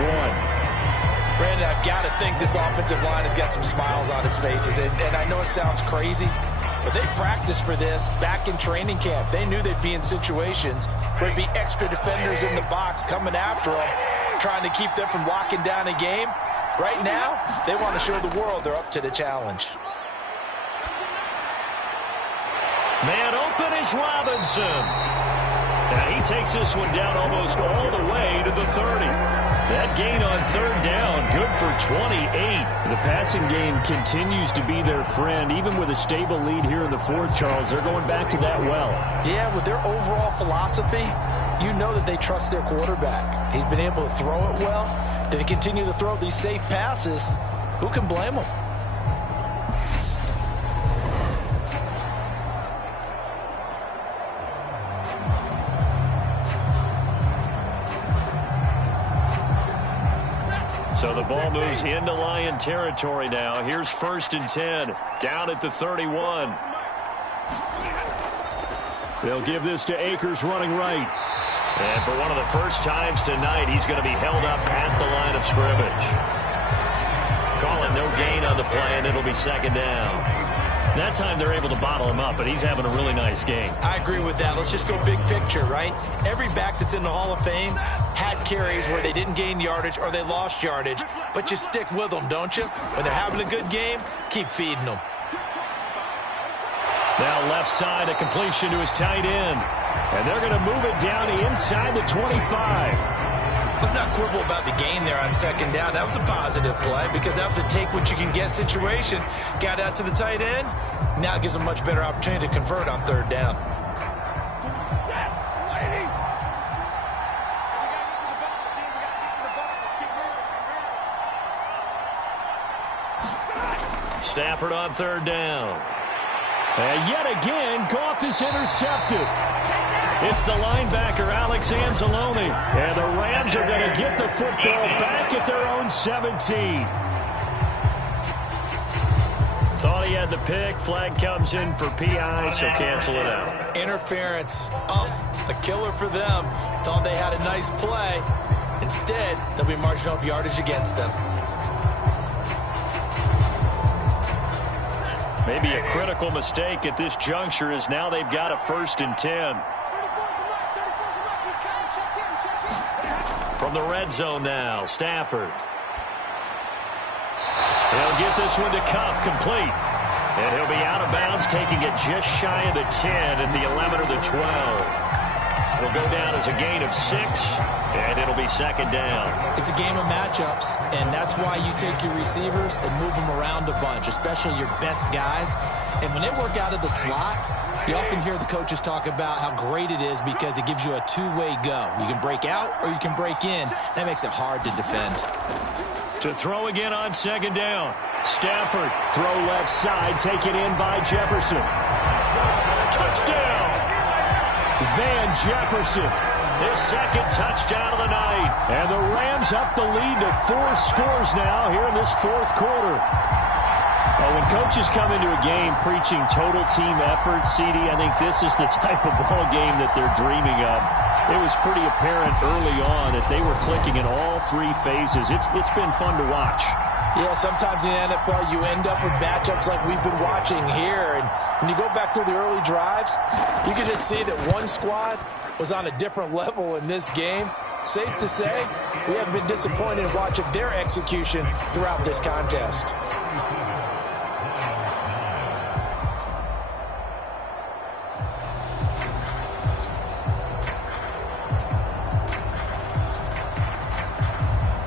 Brandon, I've got to think this offensive line has got some smiles on its faces. And I know it sounds crazy, but they practiced for this back in training camp. They knew they'd be in situations where there'd be extra defenders in the box coming after them, trying to keep them from locking down a game. Right now, they want to show the world they're up to the challenge. Man open is Robinson. Now he takes this one down almost all the way to the 30. That gain on 3rd down, good for 28. The passing game continues to be their friend. Even with a stable lead here in the 4th, Charles, they're going back to that well. Yeah, with their overall philosophy, you know that they trust their quarterback. He's been able to throw it well. They continue to throw these safe passes. Who can blame them? So the ball moves into Lion territory now. Here's 1st and 10, down at the 31. They'll give this to Akers running right. And for one of the first times tonight, he's going to be held up at the line of scrimmage. Call it no gain on the play, and it'll be 2nd down. That time they're able to bottle him up, but he's having a really nice game. I agree with that. Let's just go big picture, right? Every back that's in the Hall of Fame had carries where they didn't gain yardage or they lost yardage, but you stick with them, don't you? When they're having a good game, keep feeding them. Now left side, a completion to his tight end. And they're going to move it down inside the 25. Let's not quibble about the gain there on 2nd down. That was a positive play because that was a take-what-you-can-get situation. Got out to the tight end. Now it gives them a much better opportunity to convert on 3rd down. Stafford on third down. And yet again, Goff is intercepted. It's the linebacker, Alex Anzalone. And the Rams are going to get the football back at their own 17. Thought he had the pick. Flag comes in for PI, so cancel it out. Interference. Oh, a killer for them. Thought they had a nice play. Instead, they'll be marching off yardage against them. Maybe a critical mistake at this juncture is now they've got a 1st and 10. From the red zone now, Stafford. He'll get this one to Cup, complete. And he'll be out of bounds, taking it just shy of the 10 at the 11 or the 12. It'll go down as a gain of 6, and it'll be 2nd down. It's a game of matchups, and that's why you take your receivers and move them around a bunch, especially your best guys. And when they work out of the slot, you often hear the coaches talk about how great it is because it gives you a two-way go. You can break out or you can break in. That makes it hard to defend. To throw again on 2nd down. Stafford, throw left side, taken in by Jefferson. Touchdown! Van Jefferson, his 2nd touchdown of the night. And the Rams up the lead to 4 scores now here in this 4th quarter. When coaches come into a game preaching total team effort, CD, I think this is the type of ball game that they're dreaming of. It was pretty apparent early on that they were clicking in all 3 phases. It's been fun to watch. Yeah, sometimes in the NFL you end up with matchups like we've been watching here. And when you go back through the early drives, you can just see that one squad was on a different level in this game. Safe to say, we have been disappointed in watching their execution throughout this contest.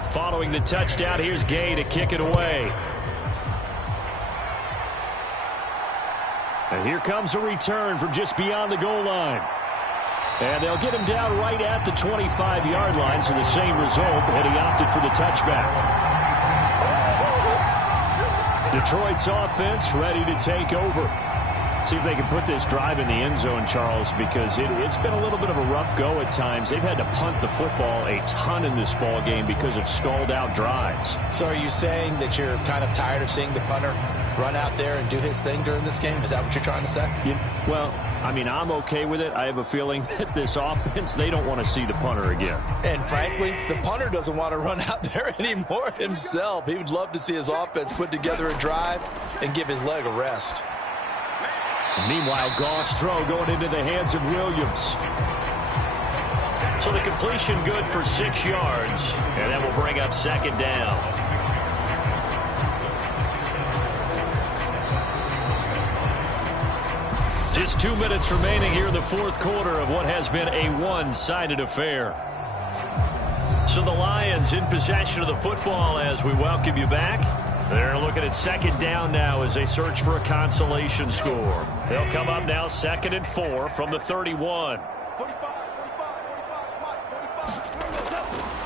Following the touchdown, here's Gay to kick it away. And here comes a return from just beyond the goal line. And they'll get him down right at the 25-yard line, so the same result, and he opted for the touchback. Detroit's offense ready to take over. See if they can put this drive in the end zone, Charles, because it's been a little bit of a rough go at times. They've had to punt the football a ton in this ball game because of stalled-out drives. So are you saying that you're kind of tired of seeing the punter run out there and do his thing during this game? Is that what you're trying to say? Well, I mean, I'm okay with it. I have a feeling that this offense, they don't want to see the punter again. And frankly, the punter doesn't want to run out there anymore himself. He would love to see his offense put together a drive and give his leg a rest. Meanwhile, Goff's throw going into the hands of Williams. So the completion good for 6 yards, and that will bring up 2nd down. Just 2 minutes remaining here in the 4th quarter of what has been a one-sided affair. So the Lions in possession of the football as we welcome you back. They're looking at 2nd down now as they search for a consolation score. They'll come up now 2nd and 4 from the 31.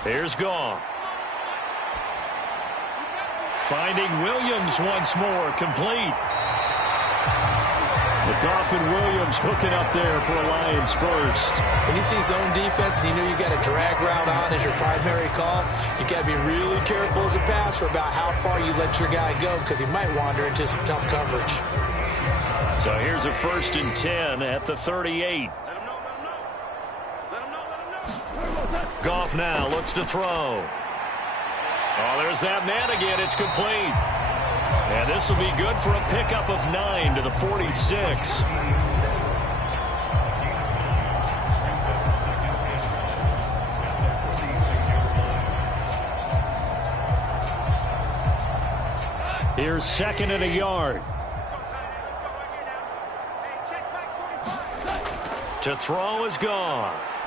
Here's Goff. Finding Williams once more, complete. Goff and Williams hooking up there for a Lions first. When you see zone defense and you know you got a drag route on as your primary call, you got to be really careful as a passer about how far you let your guy go because he might wander into some tough coverage. So here's a 1st and 10 at the 38. Goff now looks to throw. Oh, there's that man again. It's complete. And this will be good for a pickup of 9 to the 46. Here's 2nd and a yard. To throw is Goff.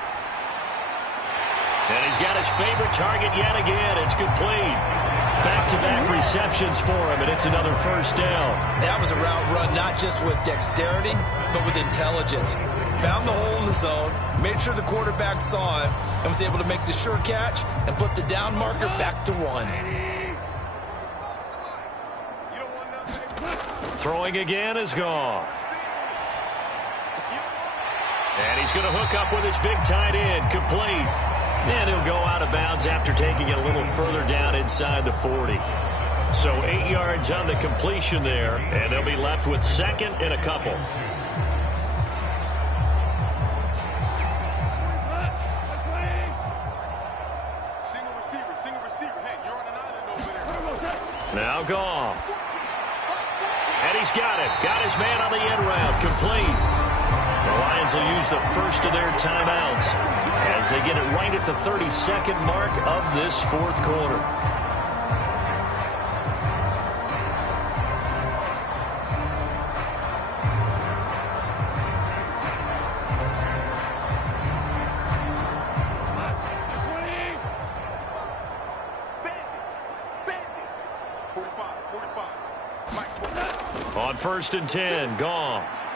And he's got his favorite target yet again. It's complete. Back-to-back receptions for him, and it's another 1st down. That was a route run not just with dexterity, but with intelligence. Found the hole in the zone, made sure the quarterback saw him, and was able to make the sure catch and flip the down marker back to 1. Throwing again is Goff. And he's going to hook up with his big tight end, complete. And he'll go out of bounds after taking it a little further down inside the 40. So 8 yards on the completion there, and they'll be left with second and a couple. Single receiver. Hey, you're on an island over there. Now Goff. And he's got it. Got his man on the end route, complete. The Lions will use the first of their timeouts as they get it right at the 32nd mark of this fourth quarter. On 1st and 10, Goff.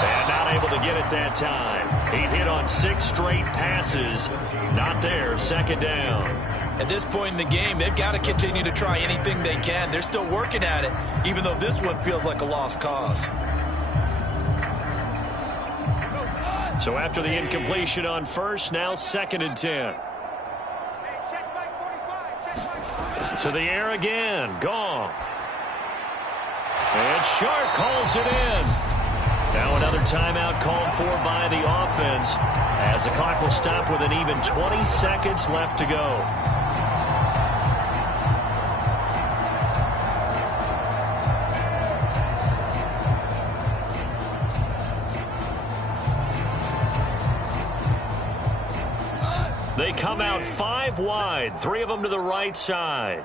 And not able to get it that time. He hit on 6 straight passes. Not there, second down. At this point in the game, they've got to continue to try anything they can. They're still working at it, even though this one feels like a lost cause. So after the incompletion on 1st, now 2nd and 10. To the air again, Goff. And Shark calls it in. Now another timeout called for by the offense as the clock will stop with an even 20 seconds left to go. They come out 5 wide, 3 of them to the right side.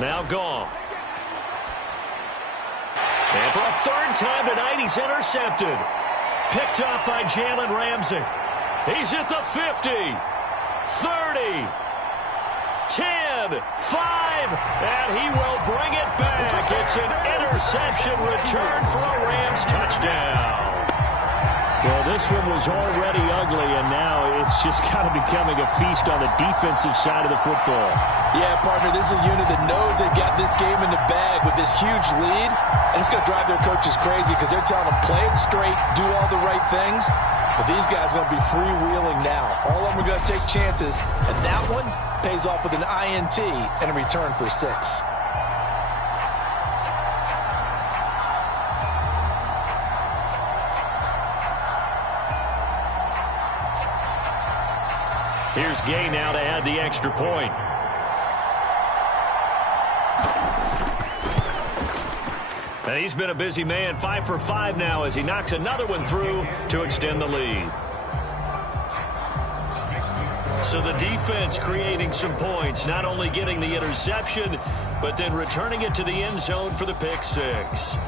Now Goff. And for a 3rd time tonight, he's intercepted. Picked up by Jalen Ramsey. He's at the 50, 30, 10, 5, and he will bring it back. It's an interception return for a Rams touchdown. Well, this one was already ugly, and now it's just kind of becoming a feast on the defensive side of the football. Yeah, partner, this is a unit that knows they got this game in the bag with this huge lead, and it's going to drive their coaches crazy because they're telling them play it straight, do all the right things. But these guys are going to be freewheeling now. All of them are going to take chances, and that one pays off with an INT and a return for 6. Here's Gay now to add the extra point. And he's been a busy man, 5 for 5 now as he knocks another one through to extend the lead. So the defense creating some points, not only getting the interception, but then returning it to the end zone for the pick 6.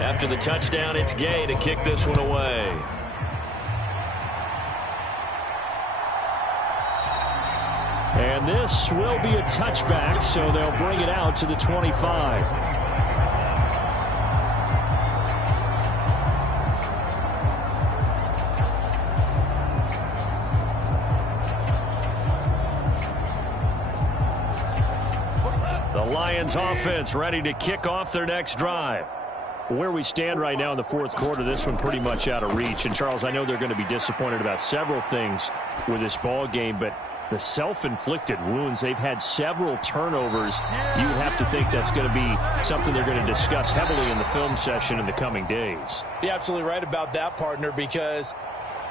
After the touchdown, it's Gay to kick this one away. And this will be a touchback, so they'll bring it out to the 25. The Lions offense ready to kick off their next drive. Where we stand right now in the fourth quarter, this one pretty much out of reach. And, Charles, I know they're going to be disappointed about several things with this ball game, but the self-inflicted wounds, they've had several turnovers. You would have to think that's going to be something they're going to discuss heavily in the film session in the coming days. You're absolutely right about that, partner, because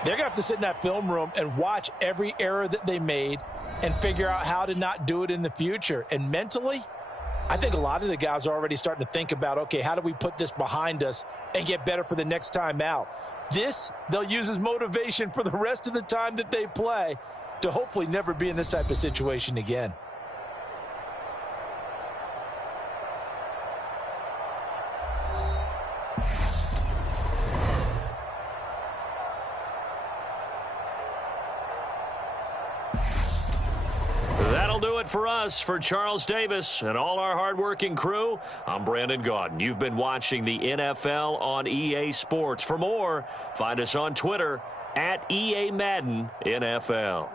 they're going to have to sit in that film room and watch every error that they made and figure out how to not do it in the future. And mentally, I think a lot of the guys are already starting to think about, okay, how do we put this behind us and get better for the next time out? This, they'll use as motivation for the rest of the time that they play to hopefully never be in this type of situation again. That'll do it for us. For Charles Davis and all our hardworking crew, I'm Brandon Gaudin. You've been watching the NFL on EA Sports. For more, find us on Twitter @EA Madden NFL.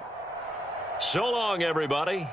So long, everybody.